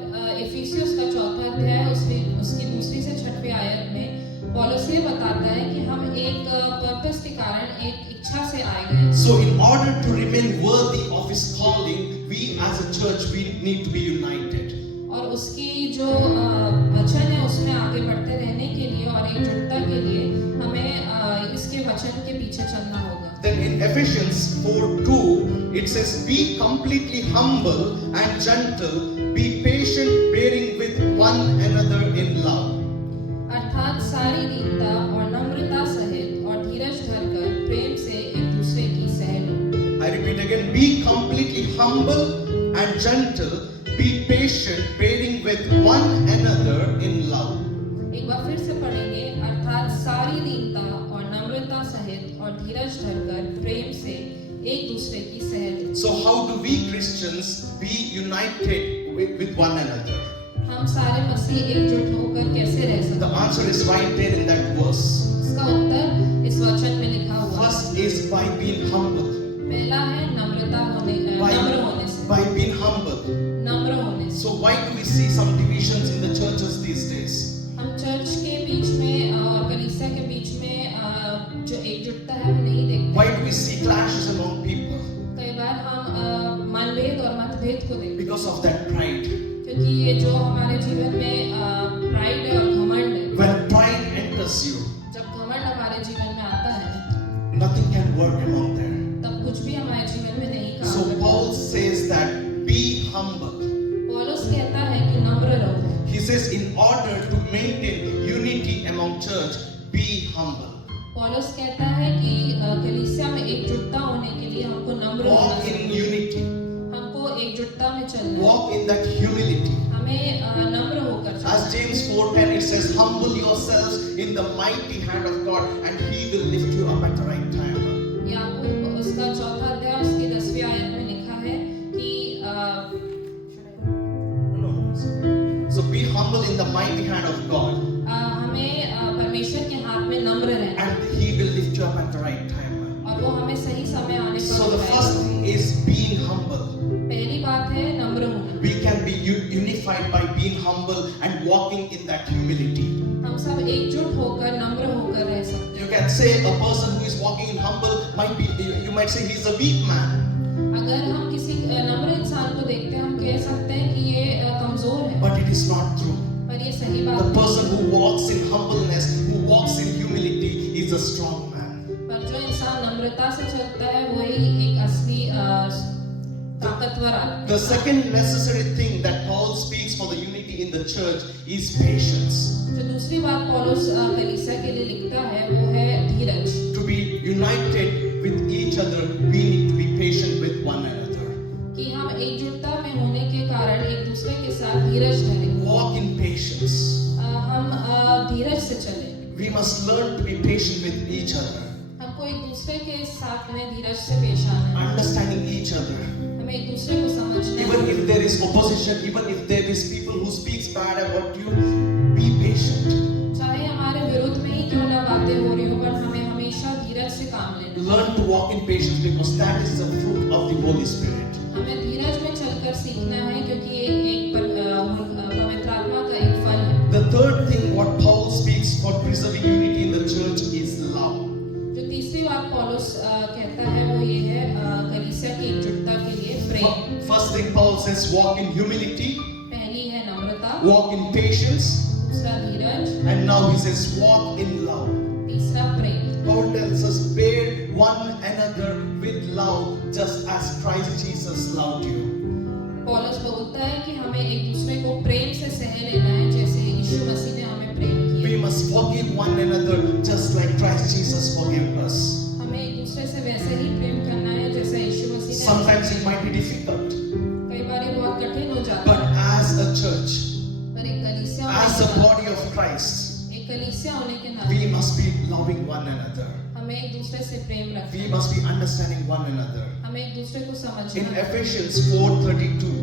इफिसियस का 4वां अध्याय उसकी 2 से 6वीं आयत में पौलुस ये बताता है कि हम एक पर्पस के कारण एक इच्छा से आए गए। So in order to remain worthy of his calling, we as a church we need to be united. और उसकी जो वचन है उसमें आगे बढ़ते रहने के लिए और एकजुटता के लिए हमें इसके वचन के पीछे चलना होगा। Then in Ephesians 4:2 it says, be completely humble and gentle, be patient, bearing with one another in love. अर्थात सारी दीनता और नम्रता सहित और धीरज धरकर प्रेम से एक दूसरे की सह लो। I repeat again, be completely humble and gentle, be patient, bearing with one another in love. एक बार फिर से पढ़ेंगे, अर्थात सारी दीनता और नम्रता सहित और धीरज धरकर प्रेम से एक दूसरे की सह लो। So how do we Christians be united with one another? हम सारे मसीह एकजुट होकर कैसे रह सकते The हैं? answer is right there in that verse. इसका उत्तर इस वचन में लिखा हुआ है। First is by being humble. पहला है नम्र होने से। By being humble. नम्र होने से। So why do we see some divisions in the churches these days? हम चर्च के बीच में और कलीसिया के बीच में जो एकजुटता है वो नहीं देखते। Why do we see clashes among people? कई बार हम मनभेद और मतभेद को देखते हैं Because of that pride. क्योंकि ये जो हमारे जीवन में प्राइड है और घमंड है। When pride enters you, जब घमंड हमारे जीवन में आता है nothing can work among there. तब कुछ भी हमारे जीवन में नहीं काम So करता। Paul says that be humble. पौलुस कहता है कि नम्र रहो। He says in order to maintain unity among church, be humble. पौलुस कहता है कि कलीसिया में एकजुटता होने के लिए हमको नम्र होना Walk in चाहिए। unity. हमको एकजुटता में चलना है। Walk in that humility. हमें नम्र होकर चलना As है। James 4:10 it says, humble yourselves in the mighty hand of God and he will lift you up at the right time. याकूब उसका 4वां अध्याय उसकी 10वीं आयत में लिखा है कि So be humble in the mighty hand of God हमें परमेश्वर के हाथ में नम्र रहना है and he will lift you up at the right time. और वो हमें सही समय आने पर So the उठाएगा। first thing is being humble. पहली बात है नम्र होना। We being humble and walking in that humility. हम सब एकजुट होकर नम्र होकर रह सकते You can say a person who is walking in humble might be, you might say he's a weak man. हैं। अगर हम किसी नम्र इंसान को देखते हैं हम कह सकते हैं कि ये कमजोर है, But it is not true. पर ये सही The बात person who walks in humbleness, who walks in humility, is a strong man. है। पर जो इंसान नम्रता से चलता है वही एक असली ताकतवर आदमी है। The second necessary thing that Paul speaks for the unity in the church is patience. जो दूसरी बात पौलुस कलीसिया के लिए लिखता है वो है धीरज। To be united with each other, we need to be patient with one another. कि हम एकजुटता में होने के कारण एक दूसरे के साथ धीरज धरें। Walk in patience. हम धीरज से चलें। We must learn to be patient with each other, हमको एक दूसरे के साथ में धीरज से पेश आना है। understanding each other. हमें एक दूसरे को समझना Even है। if there is opposition, even if there is people who speaks bad about you, be patient. चाहे हमारे विरुद्ध में ही क्यों ना बातें हो रही हो, पर हमें हमेशा धीरज से काम लेना है। Learn to walk in patience because that is the fruit of the Holy Spirit. हमें धीरज में चलकर सीखना है क्योंकि ये एक पवित्र आत्मा का एक फल है। The third thing what Paul speaks for preserving unity in the church is love. जो तीसरी बात पौलुस कहता है वो ये है कलीसिया की एकजुटता के लिए प्रेम। First thing Paul says, walk in humility, पहली है नम्रता, walk in patience, दूसरा धीरज, and now he says, walk in love. तीसरा प्रेम। Paul tells us, bear one another with love, just as Christ Jesus loved you. पौलुस बोलता है कि हमें एक दूसरे को प्रेम से सह लेना है जैसे यीशु मसीह ने हमें प्रेम We किया। must forgive one another, just like Christ Jesus forgave us. हमें एक दूसरे से वैसे ही प्रेम करना है जैसा यीशु मसीह ने। Sometimes it might be difficult, कई बार ये बहुत कठिन हो जाता but है, as a church, पर एक कलीसिया as होने a के body of Christ, नाते, एक कलीसिया होने के we नाते must be loving one another. हमें एक दूसरे से प्रेम रखना We है, must be understanding one another. हमें एक दूसरे को In समझना है। Ephesians 4:32,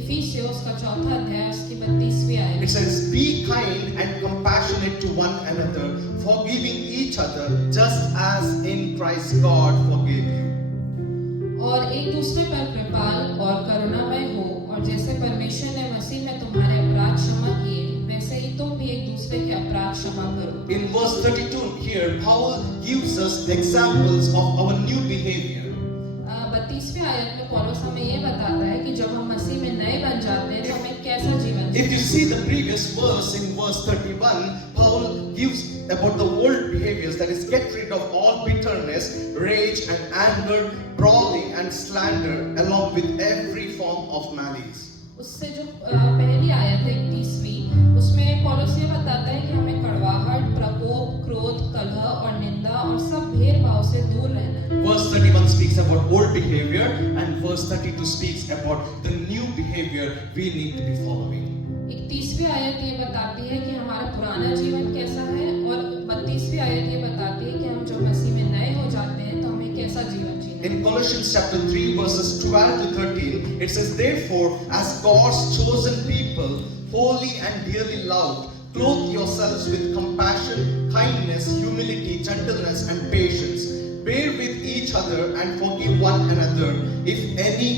इफिसियों का चौथा अध्याय उसकी 32वीं आयत। it says, "Be kind and compassionate to one another, forgiving each other, just as in Christ God forgave you." और एक दूसरे पर कृपाल और करुणामय हो, और जैसे परमेश्वर ने मसीह में तुम्हारे अपराध क्षमा किए वैसे ही तुम भी एक दूसरे के अपराध क्षमा करो। In verse 32 here, Paul gives us examples of our new behavior. 32वीं आयत में पौलुस हमें ये बताता है कि जब हम मसीह में नए बन जाते हैं तो हमें कैसा जीवन If you see the previous verse in verse 31, Paul gives about the old behaviors, that is, get rid of all bitterness, rage and anger, brawling and slander, along with every form of malice. उससे जो पहली आयत है 31वीं, उसमें पौलुस ये बताता है कि हमें कड़वाहट, प्रकोप, क्रोध, कलह और निंदा और सब भेदभाव से दूर रहना है। Verse 31 speaks about old behavior, and verse 32 speaks about the new behavior we need to be following. 31वीं आयत ये बताती है कि हमारा पुराना जीवन कैसा है, और 32वीं आयत ये बताती है कि हम जब मसीह में नए हो जाते हैं तो हमें कैसा जीवन जीना है। In Colossians chapter 3 verses 12 to 13, it says, "Therefore, as God's chosen people, holy and dearly loved, clothe yourselves with compassion, kindness, humility, gentleness, and patience. Bear with each other and forgive one another. If any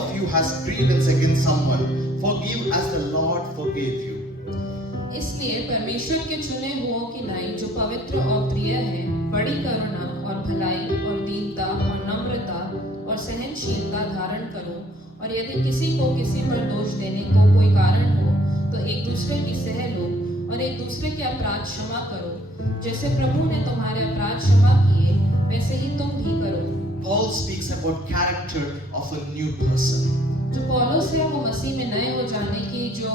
of you has grievance against someone, forgive as the Lord forgave you." इसलिए परमेश्वर के चुने हुओं की नाई जो पवित्र और प्रिय है, बड़ी करुणा और भलाई और दीनता और नम्रता और सहनशीलता धारण करो, और यदि किसी को किसी पर दोष देने को कोई कारण हो तो एक दूसरे की सह लो, और एक दूसरे के अपराध क्षमा करो, जैसे प्रभु ने तुम्हारे अपराध क्षमा किए वैसे ही तुम भी करो। Paul speaks about character of a new person. जो पौलुस है वो मसीह में नए हो जाने की जो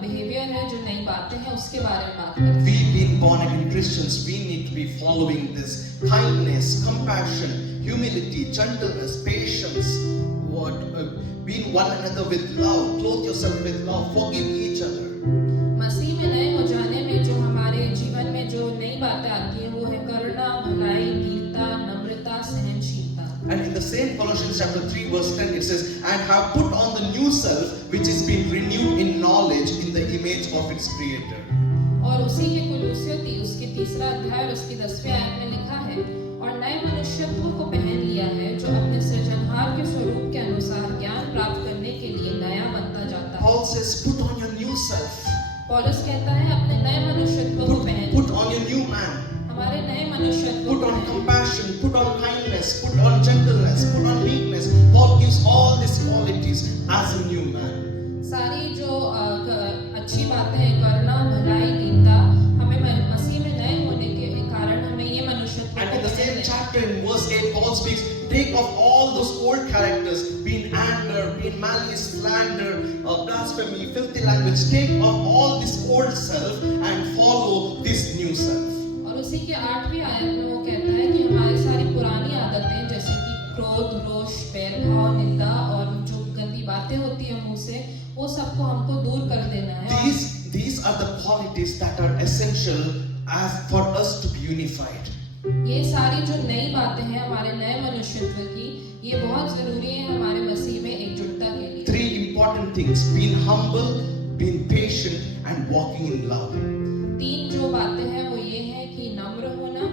बिहेवियर है, जो नई बातें हैं, उसके बारे में बात करते हैं। We being born again Christians, we need to be following this kindness, compassion, humility, gentleness, patience, being one another with love, clothe yourself with love, forgive each other. मसीह में नए हो जाने में जो हमारे जीवन में जो नई बातें आती है वो है करुणा, भलाई, दीनता, नम्रता, सहनशीलता। And in the same Colossians chapter 3 verse 10 it says, "And have put on the new self, which is being renewed in knowledge in the image of its creator." और उसी के कुलूसियों उसके 3रा अध्याय और उसकी 10वीं आयत में लिखा है, और नए मनुष्यत्व को पहन लिया है जो अपने सृजनहार के स्वरूप के अनुसार ज्ञान प्राप्त करने के लिए नया बनता जाता Paul says, put on your new self. पौलुस कहता है अपने नए मनुष्यत्व को पहनो, Put on your new man. हमारे नए मनुष्यत्व Put को on पहनो। compassion, put on kindness, put on gentleness, put on meekness. Paul gives all these qualities as a new man. सारी जो अच्छी बातें हैं, करुणा, भलाई, दीनता, हमें मसीह में नए होने के कारण हमें ये मनुष्यत्व And को in the same पहनना है। chapter, in verse 8, Paul speaks, take off all those old characters, be in anger, be in malice, slander, blasphemy, filthy language. Take off all this old self and follow this new self. और उसी के 8वीं आयत में वो कहता है कि हमारी सारी पुरानी आदतें जैसे कि क्रोध, रोष, बैरभाव, निंदा और जो गंदी बातें होती है मुंह से, वो सबको हमको दूर कर देना है। These are the qualities that are essential as for us to be unified. ये सारी जो नई बातें हैं हमारे नए मनुष्यत्व की, ये बहुत जरूरी है हमारे मसीह में एकजुटता के लिए। 3 important things: being humble, being patient, and walking in love. 3 जो बातें हैं वो ये है कि नम्र होना,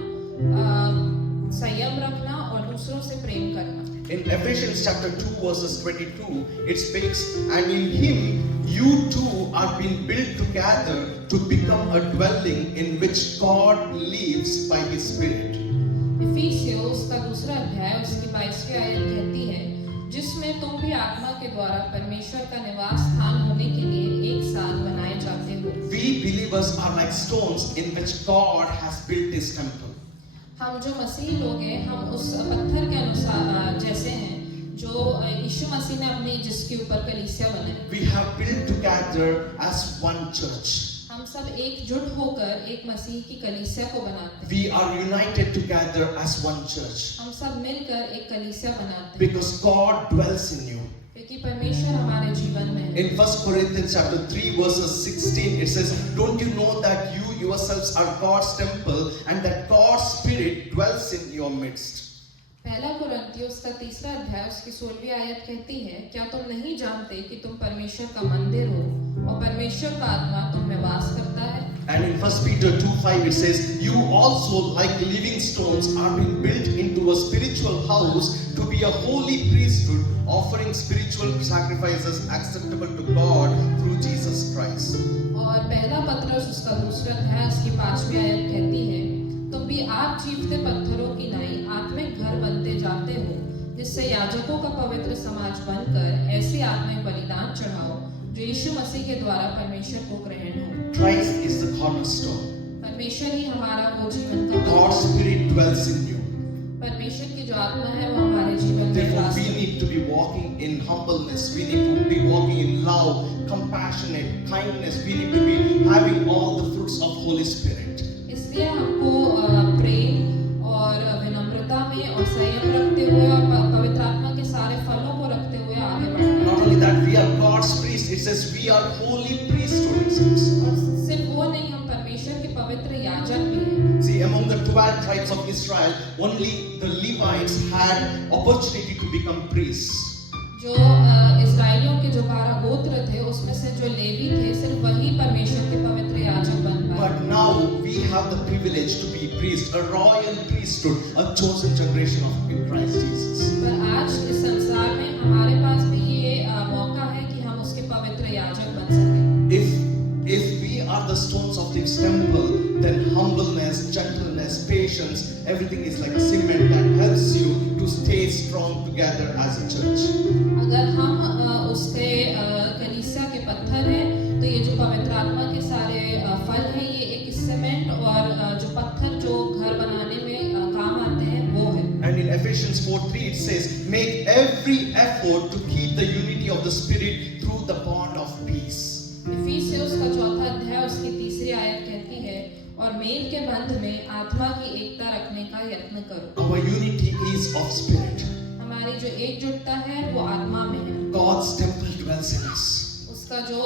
संयम रखना और दूसरों से प्रेम करना। In Ephesians chapter 2 verses 22, it speaks, and in him you too are being built together to become a dwelling in which God lives by his Spirit. इफिसियों उसका 2रा अध्याय उसकी 22वीं आयत कहती है, जिसमें तुम भी आत्मा के द्वारा परमेश्वर का निवास स्थान होने के लिए एक साथ बनाए जाते हो। We believers are like stones in which God has built his temple. हम जो मसीह लोग हैं, हम उस पत्थर के अनुसार जैसे हैं जो यीशु मसीह ने अपने जिसके ऊपर कलीसिया बनाई। We have built together as one church. हम सब एकजुट होकर एक मसीह की कलीसिया को बनाते हैं। We are united together as one church हम सब मिलकर एक कलीसिया बनाते हैं because God dwells in you. क्योंकि परमेश्वर हमारे जीवन में है। In 1 Corinthians chapter 3 verses 16, it says, don't you know that you yourselves are God's temple and that God's Spirit dwells in your midst? पहला कुरिन्थियों उसका 3रा अध्याय उसकी 16वीं आयत कहती है, क्या तुम नहीं जानते कि तुम परमेश्वर का मंदिर हो और परमेश्वर का आत्मा तुम में वास करता है। And in 1 Peter 2:5 it says, you also like living stones are being built into a spiritual house to be a holy priesthood, offering spiritual sacrifices acceptable to God through Jesus Christ. और पहला पत्रस उसका 2रा अध्याय उसकी 5वीं आयत कहती है, तुम भी आप जीवते पत्थरों की नाई आत्मिक घर बनते जाते हो, जिससे याजकों का पवित्र समाज बनकर ऐसी आत्मिक बलिदान चढ़ाओ जो यीशु मसीह के द्वारा परमेश्वर को ग्रहण हो। Christ is the cornerstone. परमेश्वर ही हमारा वो जीवन का God's Spirit dwells in you. परमेश्वर की जो आत्मा है वो हमारे जीवन में Therefore, वास we करती है। need to be walking in humbleness. We need to be walking in love, compassionate, kindness. We need to be having all the fruits of Holy Spirit. इसलिए हमको प्रेम और विनम्रता में और संयम रखते हुए और पवित्र आत्मा के सारे फलों को रखते हुए आगे बढ़ना है। Not only that, we are God's priests. It says we are holy priesthood. It says. और सिर्फ वो नहीं, हम परमेश्वर के पवित्र याजक भी हैं। See, among the 12 tribes of Israel, only the Levites had opportunity to become priests. जो इस्राएलियों के जो 12 गोत्र थे उसमें से जो लेवी थे सिर्फ वही परमेश्वर के पवित्र याजक बन पाए। But now we have the privilege to be priests, a royal priesthood, a chosen generation of in Christ Jesus. पर आज इस संसार में हमारे पास भी ये मौका है कि हम उसके पवित्र याजक बन सकें। If we are the stones of this temple, then humbleness, gentleness, patience, everything is like a cement that helps you to stay strong together as a church. अगर हम उसके कलीसिया के पत्थर हैं तो ये जो पवित्र आत्मा के सारे फल हैं ये एक सीमेंट और जो पत्थर जो घर बनाने में काम आते हैं वो है। And in Ephesians 4:3 it says, make every effort to keep the unity of the Spirit through the bond of peace. इफिसियों का 4था अध्याय उसकी 3री आयत कहती है, और मेल के बंध में आत्मा की एकता रखने का यत्न करो। Our unity is of spirit. हमारी जो एकजुटता है वो आत्मा में है। God's temple dwells in us. उसका जो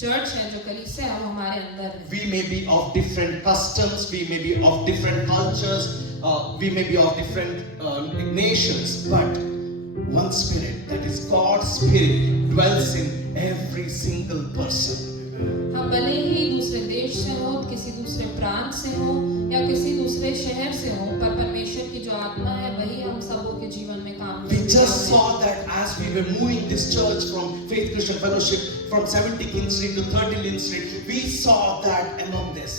चर्च है, जो कलीसिया है, वो हमारे अंदर है। We may be of different customs, we may be of different cultures, we may be of different nations, but one spirit, that is God's Spirit, dwells in every single person. हम भले ही दूसरे देश से हो, किसी दूसरे प्रांत से हो या किसी दूसरे शहर से हो, पर परमेश्वर की जो आत्मा है वही हम सबों के जीवन में काम We करती just saw that as we were moving this church from Faith Christian Fellowship from 70 King Street to 30 Lynn Street, we saw that among this.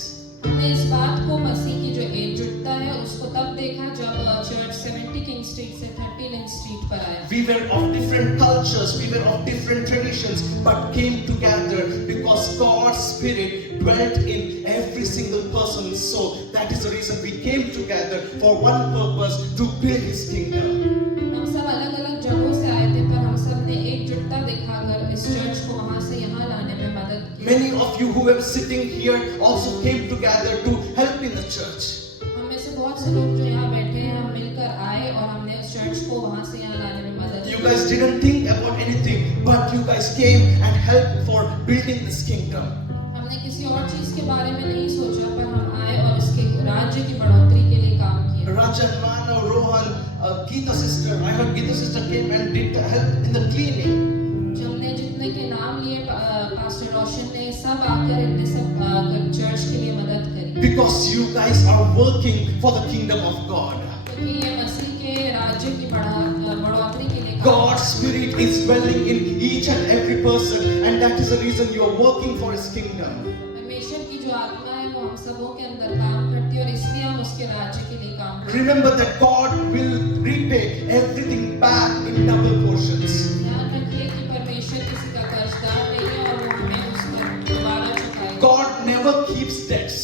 हमने इस बात को मसीह की जो एकजुटता है उसको तब देखा जब चर्च 70 किंग स्ट्रीट से 30 लिंक स्ट्रीट पर आया। We were of different cultures, we were of different traditions, but came together because God's Spirit dwelt in every single person. So that is the reason we came together for one purpose, to build His kingdom. हम सब अलग-अलग जगहों से आए थे पर हम सब ने एकजुटता दिखाकर इस चर्च को वहां से यहाँ लाने में मदद की। Many of you who were sitting here also came together to help in the church. हम में से बहुत से लोग जो यहाँ बैठे हैं हम मिलकर आए और हमने उस चर्च को वहां से यहाँ लाने में मदद की। You guys didn't think about anything, but you guys came and helped for building this kingdom. हमने किसी और चीज के बारे में नहीं सोचा पर हम आए और इसके राज्य की बढ़ोतरी के लिए काम किया। Rajan, Manav, Rohan, Geeta sister, I heard Geeta sister came and did the help in the cleaning. हमने जितने के नाम लिए पास्टर रोशन ने सब आकर इनने सब चर्च के लिए मदद करी। Because you guys are working for the kingdom of God. क्योंकि ये मसीह के राज्य की बढ़ोतरी के लिए God's Spirit is dwelling in each and every person, and that is the reason you are working for His kingdom. परमेश्वर की जो आत्मा है वो हम सबों के अंदर काम करती है और इसलिए हम उसके राज्य के लिए काम करते हैं। Remember that God will repay everything back in double portions. ध्यान रखिए कि परमेश्वर किसी का कर्जदार नहीं है और वो हमें उसका दोबारा चुकाएगा। God never keeps debts.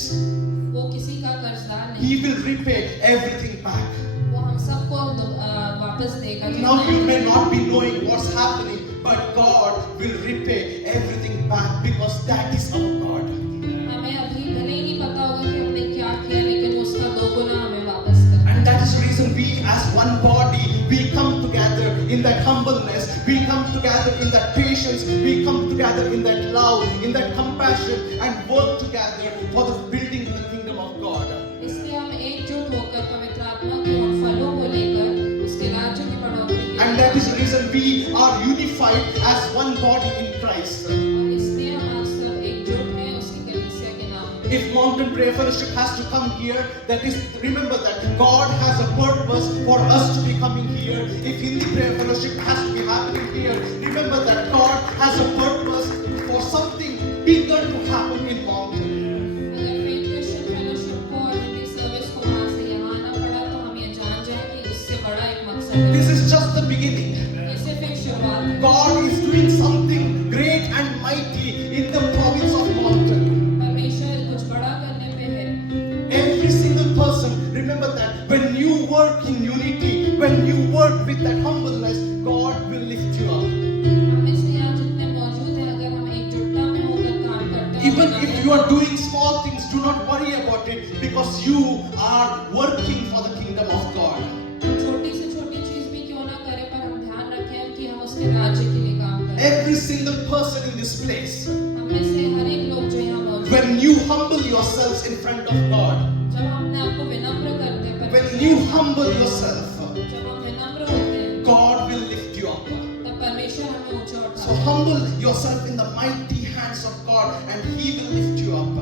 वो किसी का कर्जदार नहीं। He will repay everything back. वो हम सबको वापस देगा। Now you may not be knowing what's happening, but God will repay everything back because that is our God. हमें अभी भले ही नहीं पता होगा कि हमने क्या किया लेकिन उसका दोगुना हमें वापस करना। And that is the reason we as one body, we come together in that humbleness, we come together in that patience, we come together in that love, in that compassion, and work together for the building of the kingdom of God. इसलिए हम एकजुट होकर पवित्र आत्मा के उन फलों को लेकर उसके राज्य की बढ़ोतरी के लिए And that is the reason we are unified as one body in Christ. और इसलिए हम आज सब एकजुट हैं उसकी कलीसिया के नाम में। If Mountain Prayer Fellowship has to come here, that is, remember that God has a purpose for us to be coming here. If Hindi Prayer Fellowship has to be happening here, remember that God has a purpose for something bigger to happen in Mountain. अगर faith Christian fellowship को और Hindi service को वहाँ से यहाँ आना पड़ा तो हम ये जान जाएं कि इससे बड़ा एक मकसद है। This is just the beginning. ये सिर्फ एक शुरुआत है। God is doing something great and mighty in the province of Mountain. परमेश्वर कुछ बड़ा करने पे है। Every single person, remember that when you work in unity, when you work with that humbleness, God will lift you up. हम में से यहाँ जितने मौजूद हैं अगर हम एकजुटता में होकर काम करते हैं Even if you are doing small things, do not worry about it because you are working for the kingdom of God. हम छोटी से छोटी चीज भी क्यों ना करें पर हम ध्यान रखें कि हम उसके राज्य के लिए काम करें। Every single person in this place, हम में से हर एक लोग जो यहाँ मौजूद हैं, when you humble yourselves in front of God, जब हम अपने आप को विनम्र करते हैं when you humble yourself, जब हम विनम्र होते हैं God will lift you up. तब परमेश्वर हमें ऊंचा So उठाता है। humble yourself in the mighty hands of God and He will lift you up.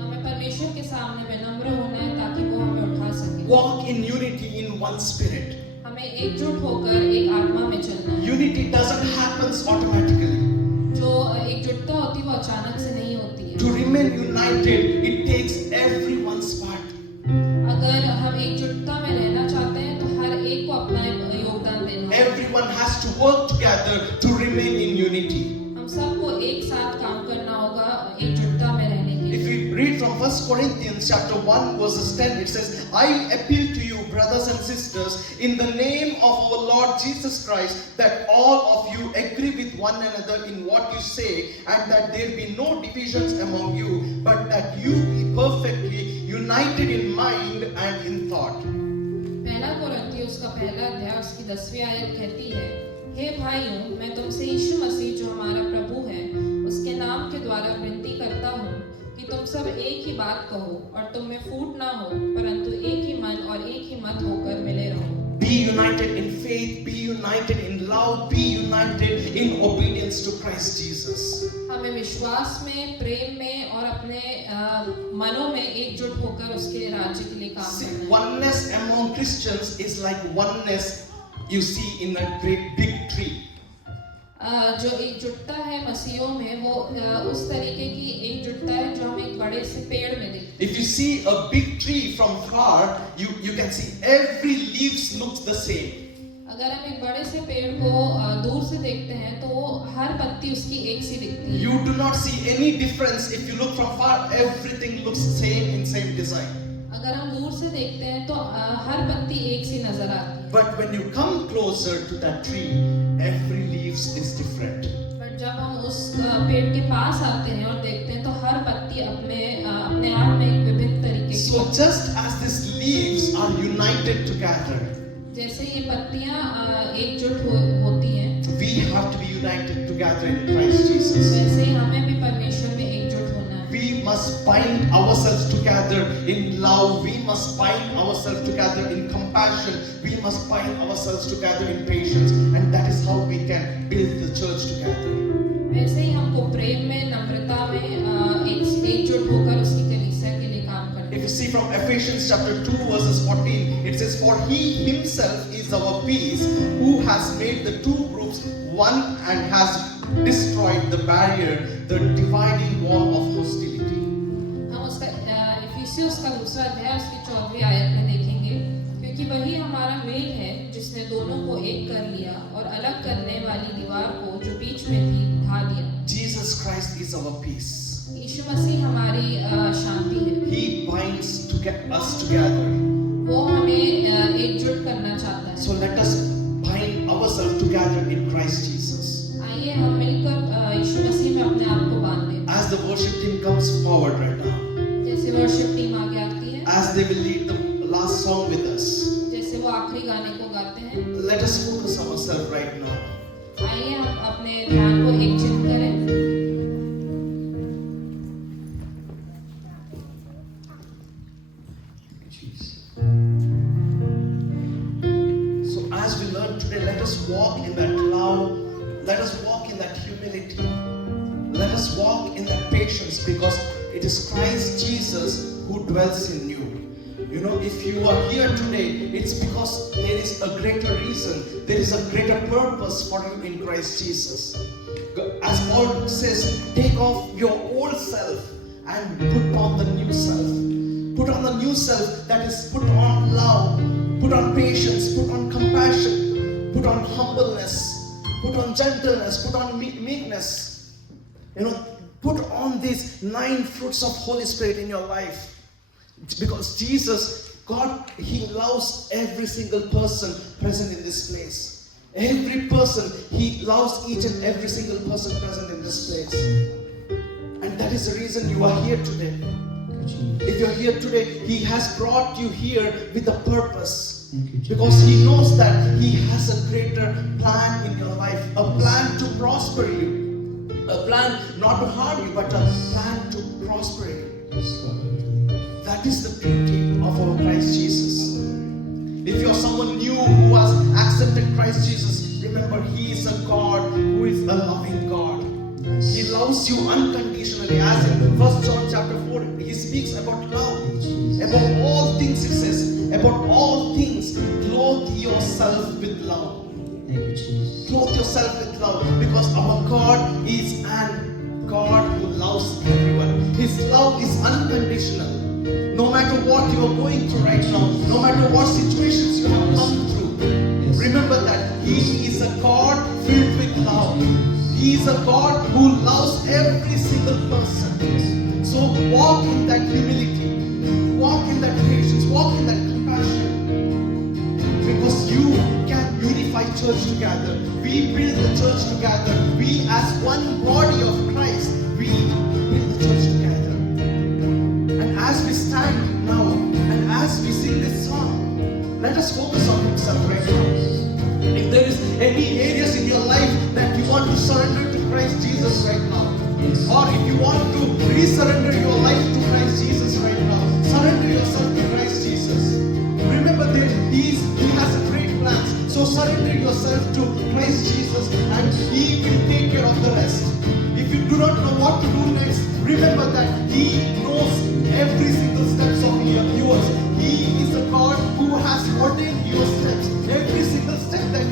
हमें परमेश्वर के सामने विनम्र होना है ताकि वो हमें उठा सके। Walk in unity in one spirit. हमें एकजुट होकर एक आत्मा में चलना है। Unity doesn't happen automatically. जो एकजुटता होती है वो अचानक से नहीं होती है। To remain united, it takes everyone's part. अगर हम एकजुटता में रहना चाहते हैं तो हर एक को अपना योगदान देना होगा। Everyone has to work together to remain in unity. हम सबको एक साथ काम करना होगा एकजुटता में रहने के If लिए। we read from 1 Corinthians chapter 1 verses 10, it says, I appeal to you, brothers and sisters, in the name of our Lord Jesus Christ, that all of you agree with one another in what you say, and that there be no divisions among you, but that you be perfectly united in mind and in thought. पहला कोरिन्थियों का पहला अध्याय उसकी 10वीं आयत कहती है, हे भाइयों, मैं तुमसे यीशु मसीह जो हमारा प्रभु है उसके नाम के द्वारा विनती करता हूँ कि तुम सब एक ही बात कहो और तुम में फूट ना हो परंतु एक ही मन और एक ही मत होकर मिले रहो। Be united in faith, be united in love, be united in obedience to Christ Jesus. हमें विश्वास में, प्रेम में और अपने मनों में एकजुट होकर उसके राज्य के लिए काम See, करना है। oneness among Christians is like oneness you see in a great big tree. जो एकजुटता है मसीहों में वो उस तरीके की एकजुटता है जो हम एक बड़े से पेड़ में देखते If you see a big tree from far, you can see every leaves looks the same. हैं। अगर हम एक बड़े से पेड़ को दूर से देखते हैं तो वो हर पत्ती उसकी एक सी दिखती है। You do not see any difference. If you look from far, everything looks same in same design. अगर हम दूर से देखते हैं तो हर पत्ती एक सी नजर आती है। But when you come closer to that tree, every leaf is different. But जब हम उस पेड़ के पास आते हैं और देखते हैं तो हर पत्ती अपने आप में एक विभिन्न तरीके की So just as these leaves are united together, जैसे ये पत्तियां एकजुट होती हैं we have to be united together in Christ Jesus. वैसे ही हमें भी परमेश्वर में एकजुट होना है। We must bind ourselves together in love. We must bind ourselves together in compassion. We must bind ourselves together in patience. And that is how we can build the church together. वैसे ही हमको प्रेम में नम्रता में एकजुट होकर उसकी कलीसिया के लिए काम करना If है। you see from Ephesians chapter 2 verses 14, it says, For he himself is our peace, who has made the two groups one and has destroyed the barrier, the dividing wall of hostility. हम उसका इफिसियोस का दूसरा अध्याय उसकी 14वीं आयत में देखेंगे, क्योंकि वही हमारा मेल है जिसने दोनों को एक कर लिया और अलग करने वाली दीवार को जो बीच में थी ढा दिया। Jesus Christ is our peace. यीशु मसीह हमारी शांति है। He binds to get us together. वो हमें एकजुट करना चाहता है। So let us bind ourselves together in Christ Jesus. आइए हम मिलकर यीशु मसीह में अपने आप को बांध दें। As the worship team comes forward right now, जैसे वर्शिप टीम आगे आती है, as they will lead the last song with us, जैसे वो आखिरी गाने को गाते हैं, let us focus ourselves right now. आइए हम अपने ध्यान को एकचित्त करें। So as we learn today, let us walk in that love, let us walk in that humility, let us walk in that patience, because it is Christ Jesus who dwells in you. You know, if you are here today, it's because there is a greater reason, there is a greater purpose for you in Christ Jesus. As Paul says, take off your old self and put on the new self. Put on the new self, that is, put on love, put on patience, put on compassion, put on humbleness, put on gentleness, put on meekness. You know, put on these 9 fruits of Holy Spirit in your life. Because Jesus, God, He loves every single person present in this place. Every person, He loves each and every single person present in this place. And that is the reason you are here today. If you're here today, He has brought you here with a purpose. Because He knows that He has a greater plan in your life. A plan to prosper you. A plan not to harm you, but a plan to prosper you. That is the beauty of our Christ Jesus. If you're someone new who has accepted Christ Jesus, remember He is a God who is a loving God. He loves you unconditionally. As in 1 John chapter 4, He speaks about love. Above all things, it says, above all things, clothe yourself with love. Clothe yourself with love, because our God is an God who loves everyone. His love is unconditional. No matter what you are going through right now, no matter what situations you have come through, remember that He is a God filled with love. He is a God who loves every single person. So walk in that humility, walk in that patience, walk in that compassion. Because you can unify church together. We build the church together. We as one body of Christ, we build the church together. And as we stand now, and as we sing this song, let us focus on Himself right now. If there is any areas in your life that you want to surrender to Christ Jesus right now, or if you want to resurrender your life to Christ Jesus right now, surrender yourself to Christ Jesus. Remember that He has a great plans. So surrender yourself to Christ Jesus, and He will take care of the rest. If you do not know what to do next, remember that He knows every single steps of yours. He is a God who has ordained your steps. Every single step that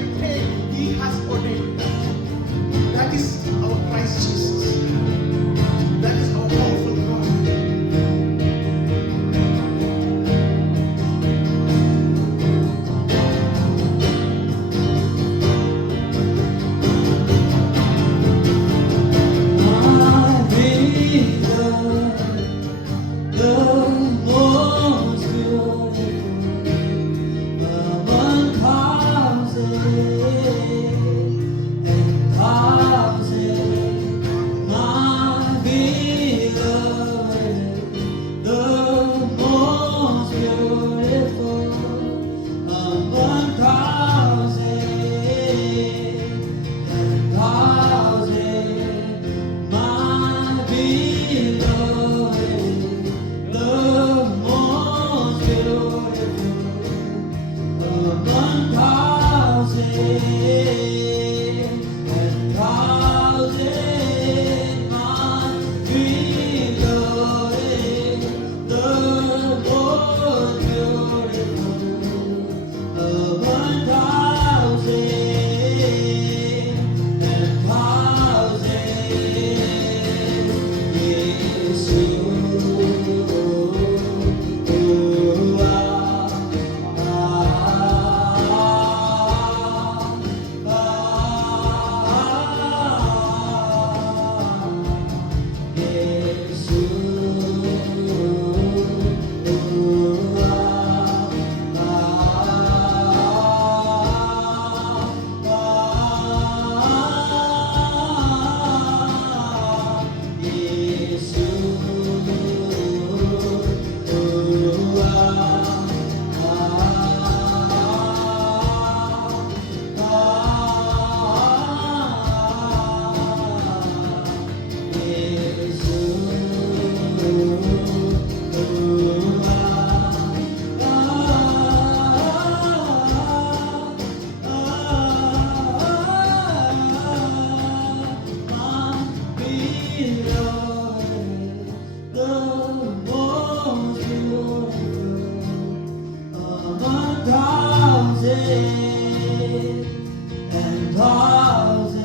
and thousand,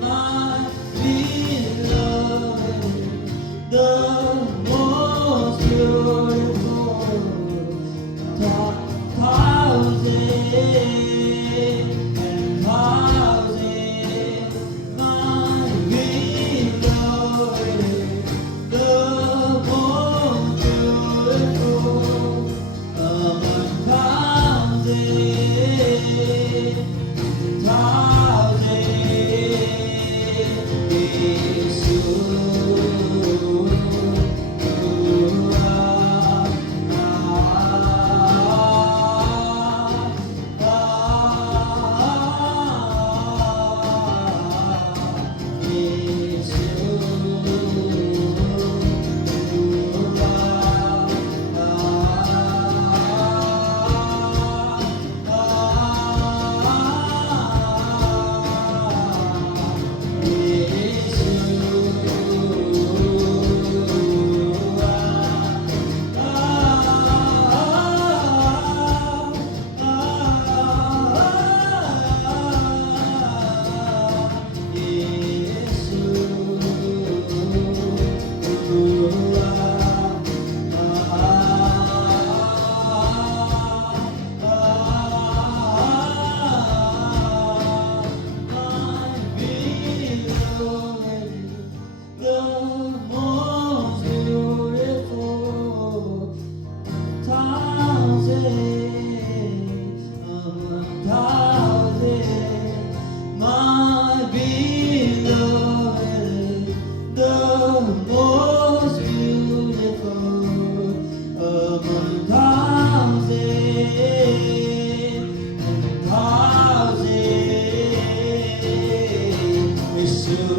my beloved, the most beautiful, thousand and thousand, my beloved, the most beautiful among thousand is you.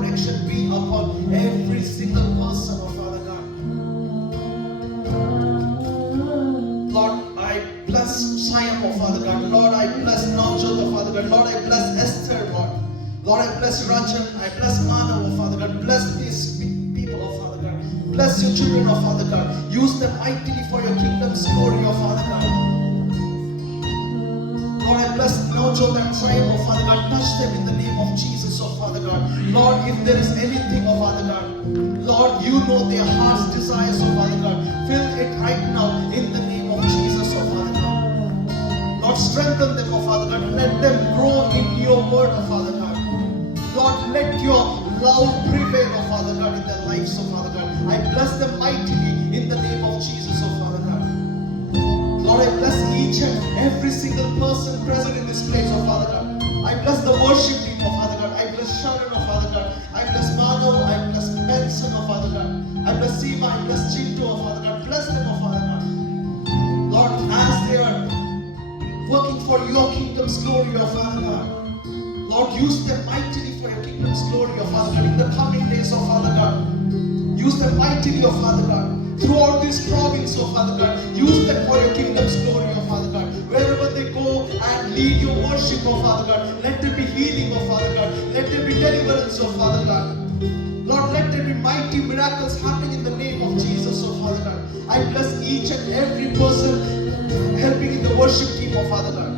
protection be upon every single person, oh Father God. Lord, I bless Siam, oh Father God. Lord, I bless Navjot, oh Father God. Lord, I bless Esther, Lord. Lord, I bless Rajan. I bless Manav, oh Father God. Bless these people, oh Father God. Bless your children, oh Father God. Use them mightily for your kingdom's glory, oh Father God. Lord, I bless Navjot and Siam, oh Father God. Touch them in the name of Jesus, oh Father God. Lord, if there is anything, oh Father God, Lord, you know their heart's desires, oh Father God. Fill it right now in the name of Jesus, oh Father God. Lord, strengthen them, oh Father God. Let them grow in your word, oh Father God. Lord, let your love prevail, oh Father God, in their lives, oh Father God. I bless them mightily in the name of Jesus, oh Father God. Lord, I bless each and every single person present in this place, oh Father God. I bless the worship team, oh Father God. I bless Sharon, oh Father God. I bless Mano, I bless Benson, oh Father God. I bless Seema, I bless Chinto, oh Father God. Bless them, oh Father God. Lord, as they are working for your kingdom's glory, oh Father God. Lord, use them mightily for your kingdom's glory, oh Father God, in the coming days, oh Father God. Use them mightily, oh Father God. Throughout this province, oh Father God. Use them for your kingdom's glory, oh Father God. Wherever they go and lead your worship, oh Father God. Let there be healing, oh Father God. Let there be deliverance, oh Father God. Lord, let there be mighty miracles happening in the name of Jesus, oh Father God. I bless each and every person helping in the worship team, oh Father God.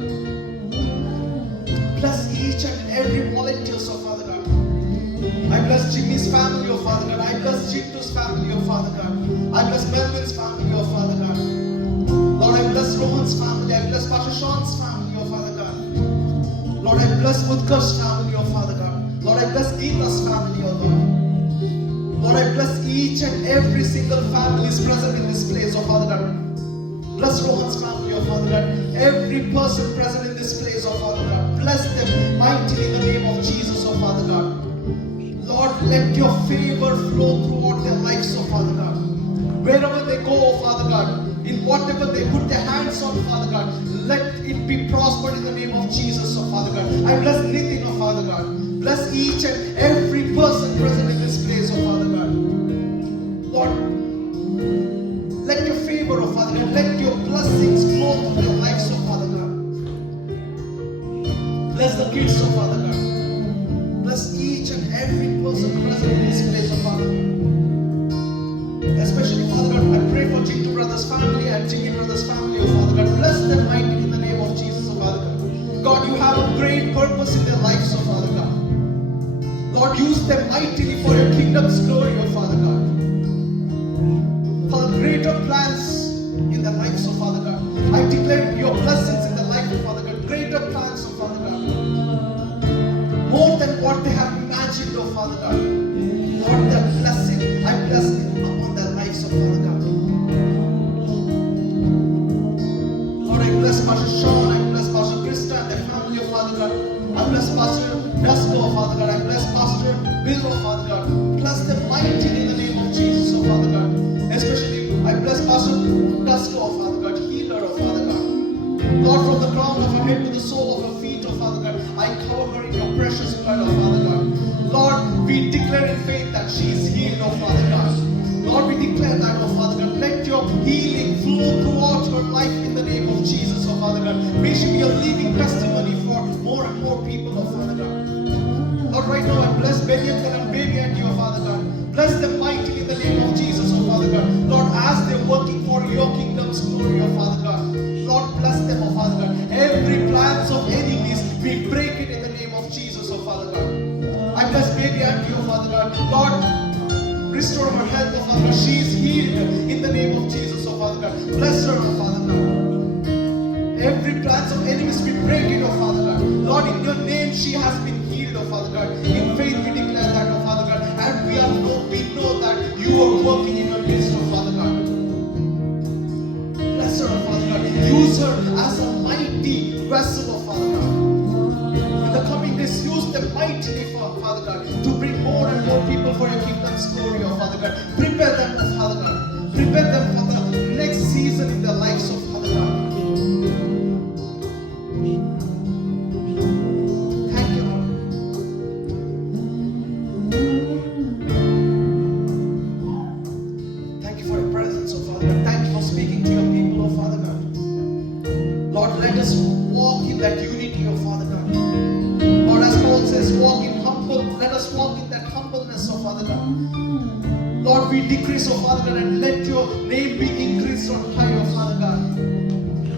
Bless each and every volunteers, oh Father God. I bless Jimmy's family, oh Father God. I bless Jintu's family, oh Father God. I bless Melvin's family, oh Father God. Lord, I bless Rohan's family. I bless Pastor Sean's family, oh Father God. Lord, I bless Utkar's family, oh Father God. Lord, I bless Geeta's family, oh Lord. Lord, I bless each and every single family is present in this place, oh Father God. Bless Rohan's family, oh Father God. Every person present in this place, oh Father God. Bless them mightily in the name of Jesus, oh Father God. Lord, let your favor flow throughout their lives, oh Father God. Wherever they go, oh Father God, in whatever they put their hands on, Father God, let it be prospered in the name of Jesus, oh Father God. I bless Nitin, oh Father God. Bless each and every person present in this place, oh Father God. Lord, let your favor, oh Father God, let your blessings flow through their lives, oh Father God. Bless the kids, oh Father God. Bless each and every person present in this place, oh Father. Especially, Father God, I pray for Jintu brother's family and Jimmy brother's family, oh Father God. Bless them mightily in the name of Jesus, oh Father God. God, you have a great purpose in their lives, oh Father God. Lord, use them mightily for your kingdom's glory, oh Father God. For greater plans in their lives, oh Father God. I declare your blessings in their life, oh Father God. Greater plans, oh Father God. More than what they have imagined, oh Father God. Lord, that blessing, I bless it upon their lives, oh Father God. Lord, I bless Pastor Sean, I bless Pastor Krista and their family, oh Father God. I bless Pastor Dasko, oh Father God. I bless Pastor Bill, oh Father God. Bless them mightily in the name of Jesus, oh Father God. Especially, I bless Pastor Dasko, oh Father God. Healer, oh Father God. Lord, from the crown of her head to the sole of her feet, oh Father God, I cover her in your precious blood, oh Father God. Lord, we declare in faith that she is healed, oh Father God. Lord, we declare that, oh Father God. Let your healing flow throughout her life in the name of Jesus, oh Father God. May she be a living testimony for more and more people, oh Father God. Lord, right now I bless Benjamin and Baby and you, oh Father God. Bless them mightily in the name of Jesus, oh Father God. Lord, as they're working for your kingdom's glory, oh Father God. Lord, bless them, oh Father God. Every plans of enemies, we break it in the name of Jesus, oh Father God. I bless Baby and you, oh Father God. Lord, restore her health, oh Father God. She is healed in the name of Jesus, oh Father God. Bless her, oh Father God. Every plans of enemies, we break it, oh Father God. Lord, in your name, she has been healed, oh Father God. In faith, we declare that, oh Father God. And we know that you are working in her midst, oh Father God. Bless her, oh Father God. Use her as a mighty vessel, oh Father God. In the coming days, use them mightily, Father God, to bring more and more people for your kingdom's glory, oh Father God. Prepare them, oh Father God. Prepare them for the next season in their lives, oh Father God. Thank you, Lord. humbleness, oh Father God. Lord, we decrease, oh Father God, and let your name be increased on high, oh Father God.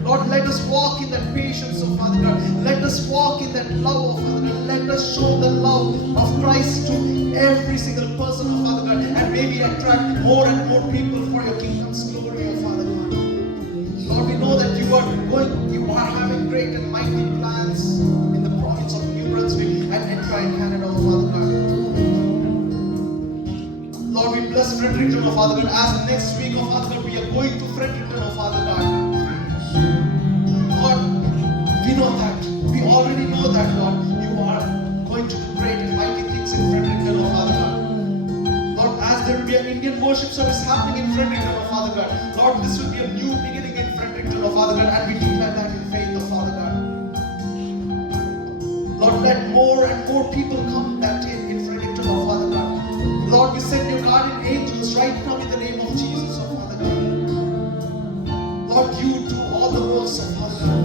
Lord, let us walk in that patience, oh Father God. Let us walk in that love, oh Father God. Let us show the love of Christ to every single person, oh Father God, and maybe attract more and more people for your kingdom's glory, oh Father God. Lord, we know that you are having great and mighty plans in the province of New Brunswick and entire Canada, oh Father God. Lord, we bless Fredericton, oh Father God, as next week, oh Father God, we are going to Fredericton, oh Father God. Lord, we know that, we already know that, Lord, you are going to do great and mighty things in Fredericton, oh Father God. Lord, as there will be an Indian worship service happening in Fredericton, oh Father God, Lord, this will be a new beginning in Fredericton, oh Father God, and we declare that in faith, oh Father God. Lord, let more and more people come that day in Fredericton, oh Father God. Lord, we send your guardian angels right now in the name of Jesus, oh Father God. Lord, you do all the works, oh Father God.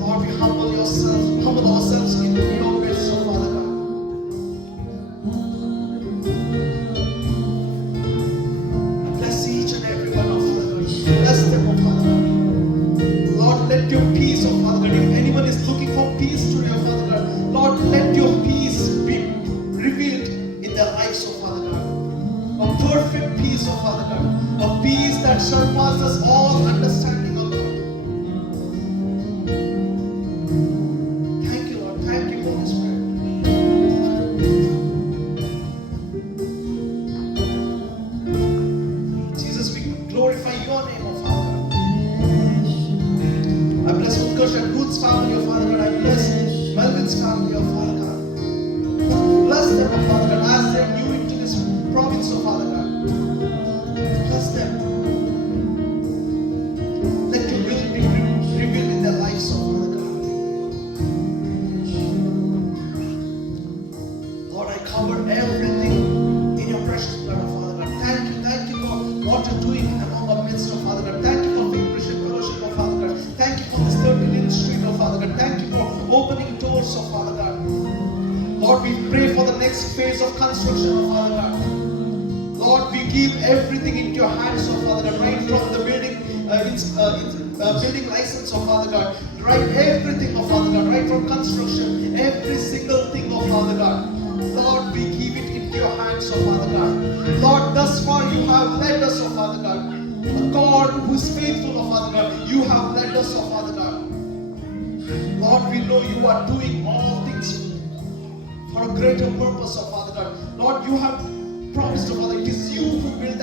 Lord, we humble ourselves in your grace, oh Father God. Bless each and every one, oh Father God. Bless them, oh Father God. Lord, let your peace, oh Father God. If anyone is looking for peace today, oh Father God, Lord, let your peace be revealed in their lives, oh Father God. A perfect peace, oh Father God. A peace that surpasses all understanding, oh God. Thank you, Lord. Thank you, Holy Spirit. Jesus, we glorify your name, oh Father God. I bless Utkarsh and Ruth's family, oh Father God. I bless Melvin's family, oh Father God. Bless them, oh Father God, as they are new into this province, oh Father God. Bless them. Let your will be revealed in their lives, oh Father God. Lord, I cover everything in your precious blood, oh Father God. Thank you for what you're doing among our midst, oh Father God. Thank you for Faith Christian Fellowship, oh Father God. Thank you for this 39th Street, oh Father God. Thank you for opening doors, oh Father God. Lord, we pray for the next phase of construction, oh Father God. Lord, we give everything into your hands, oh Father God, right from the building, building license, oh Father God, right everything, oh Father God, right from construction, every single thing, oh Father God. Lord, we give it into your hands, oh Father God. Lord, thus far you have led us, oh Father God. A God who is faithful, oh Father God, you have led us, oh Father God. Lord, we know you are doing all things for a greater purpose, oh Father God. Lord, you have promised, oh Father, it is you who build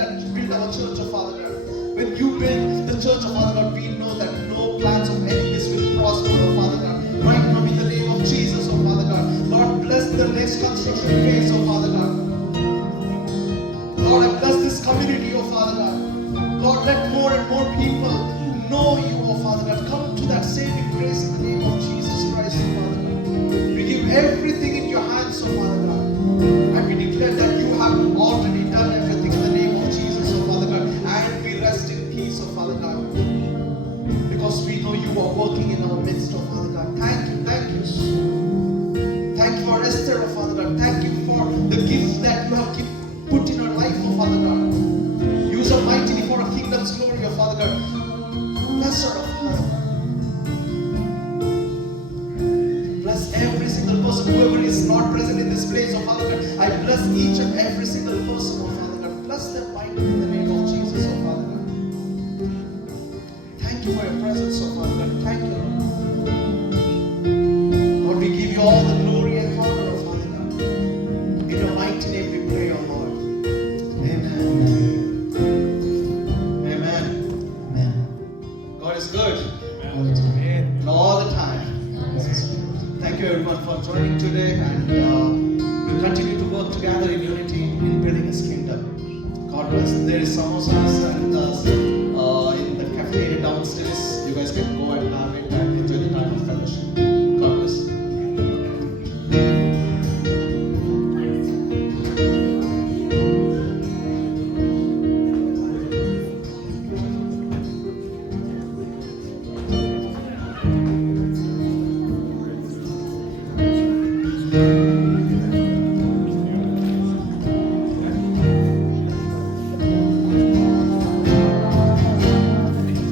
our church, oh Father God. When you build the church, oh Father God, we know that no plans of enemies will prosper, oh Father God. Right now, in the name of Jesus, oh Father God. Lord, bless the next construction phase, oh Father God. Lord, I bless this community, oh Father God. Lord, let more and more people know you, oh Father God. Come to that saving grace in the name of Jesus Christ, oh Father God. We give everything in your hands, oh Father God. And we declare that you have already done everything in the name of Jesus, oh Father God. And we rest in peace, oh Father God. Because we know you are working in our midst, oh Father God. Thank you, thank you. Thank you for Esther, oh Father God. Thank you for the gift that you have put in her life, oh Father God. Use her mightily for our kingdom's glory, oh Father God. Bless her, oh Father God. Bless every single person, whoever is not present in this place, oh Father God. I bless each and every single person, oh Father God. Bless them mightily in the name of Jesus, oh Father God. Thank you for your presence, oh Father God. Thank you, Lord. Lord, we give you all the glory and honor, oh Father God. In your mighty name we pray, oh Lord. Amen. Amen. Amen. God is good. All the time. And all the time. Thank you everyone for joining today, and we'll continue to work together in unity in building His kingdom. God bless. There is samosas and in the cafeteria downstairs. You guys can go and have it and enjoy the time of fellowship. God bless. है।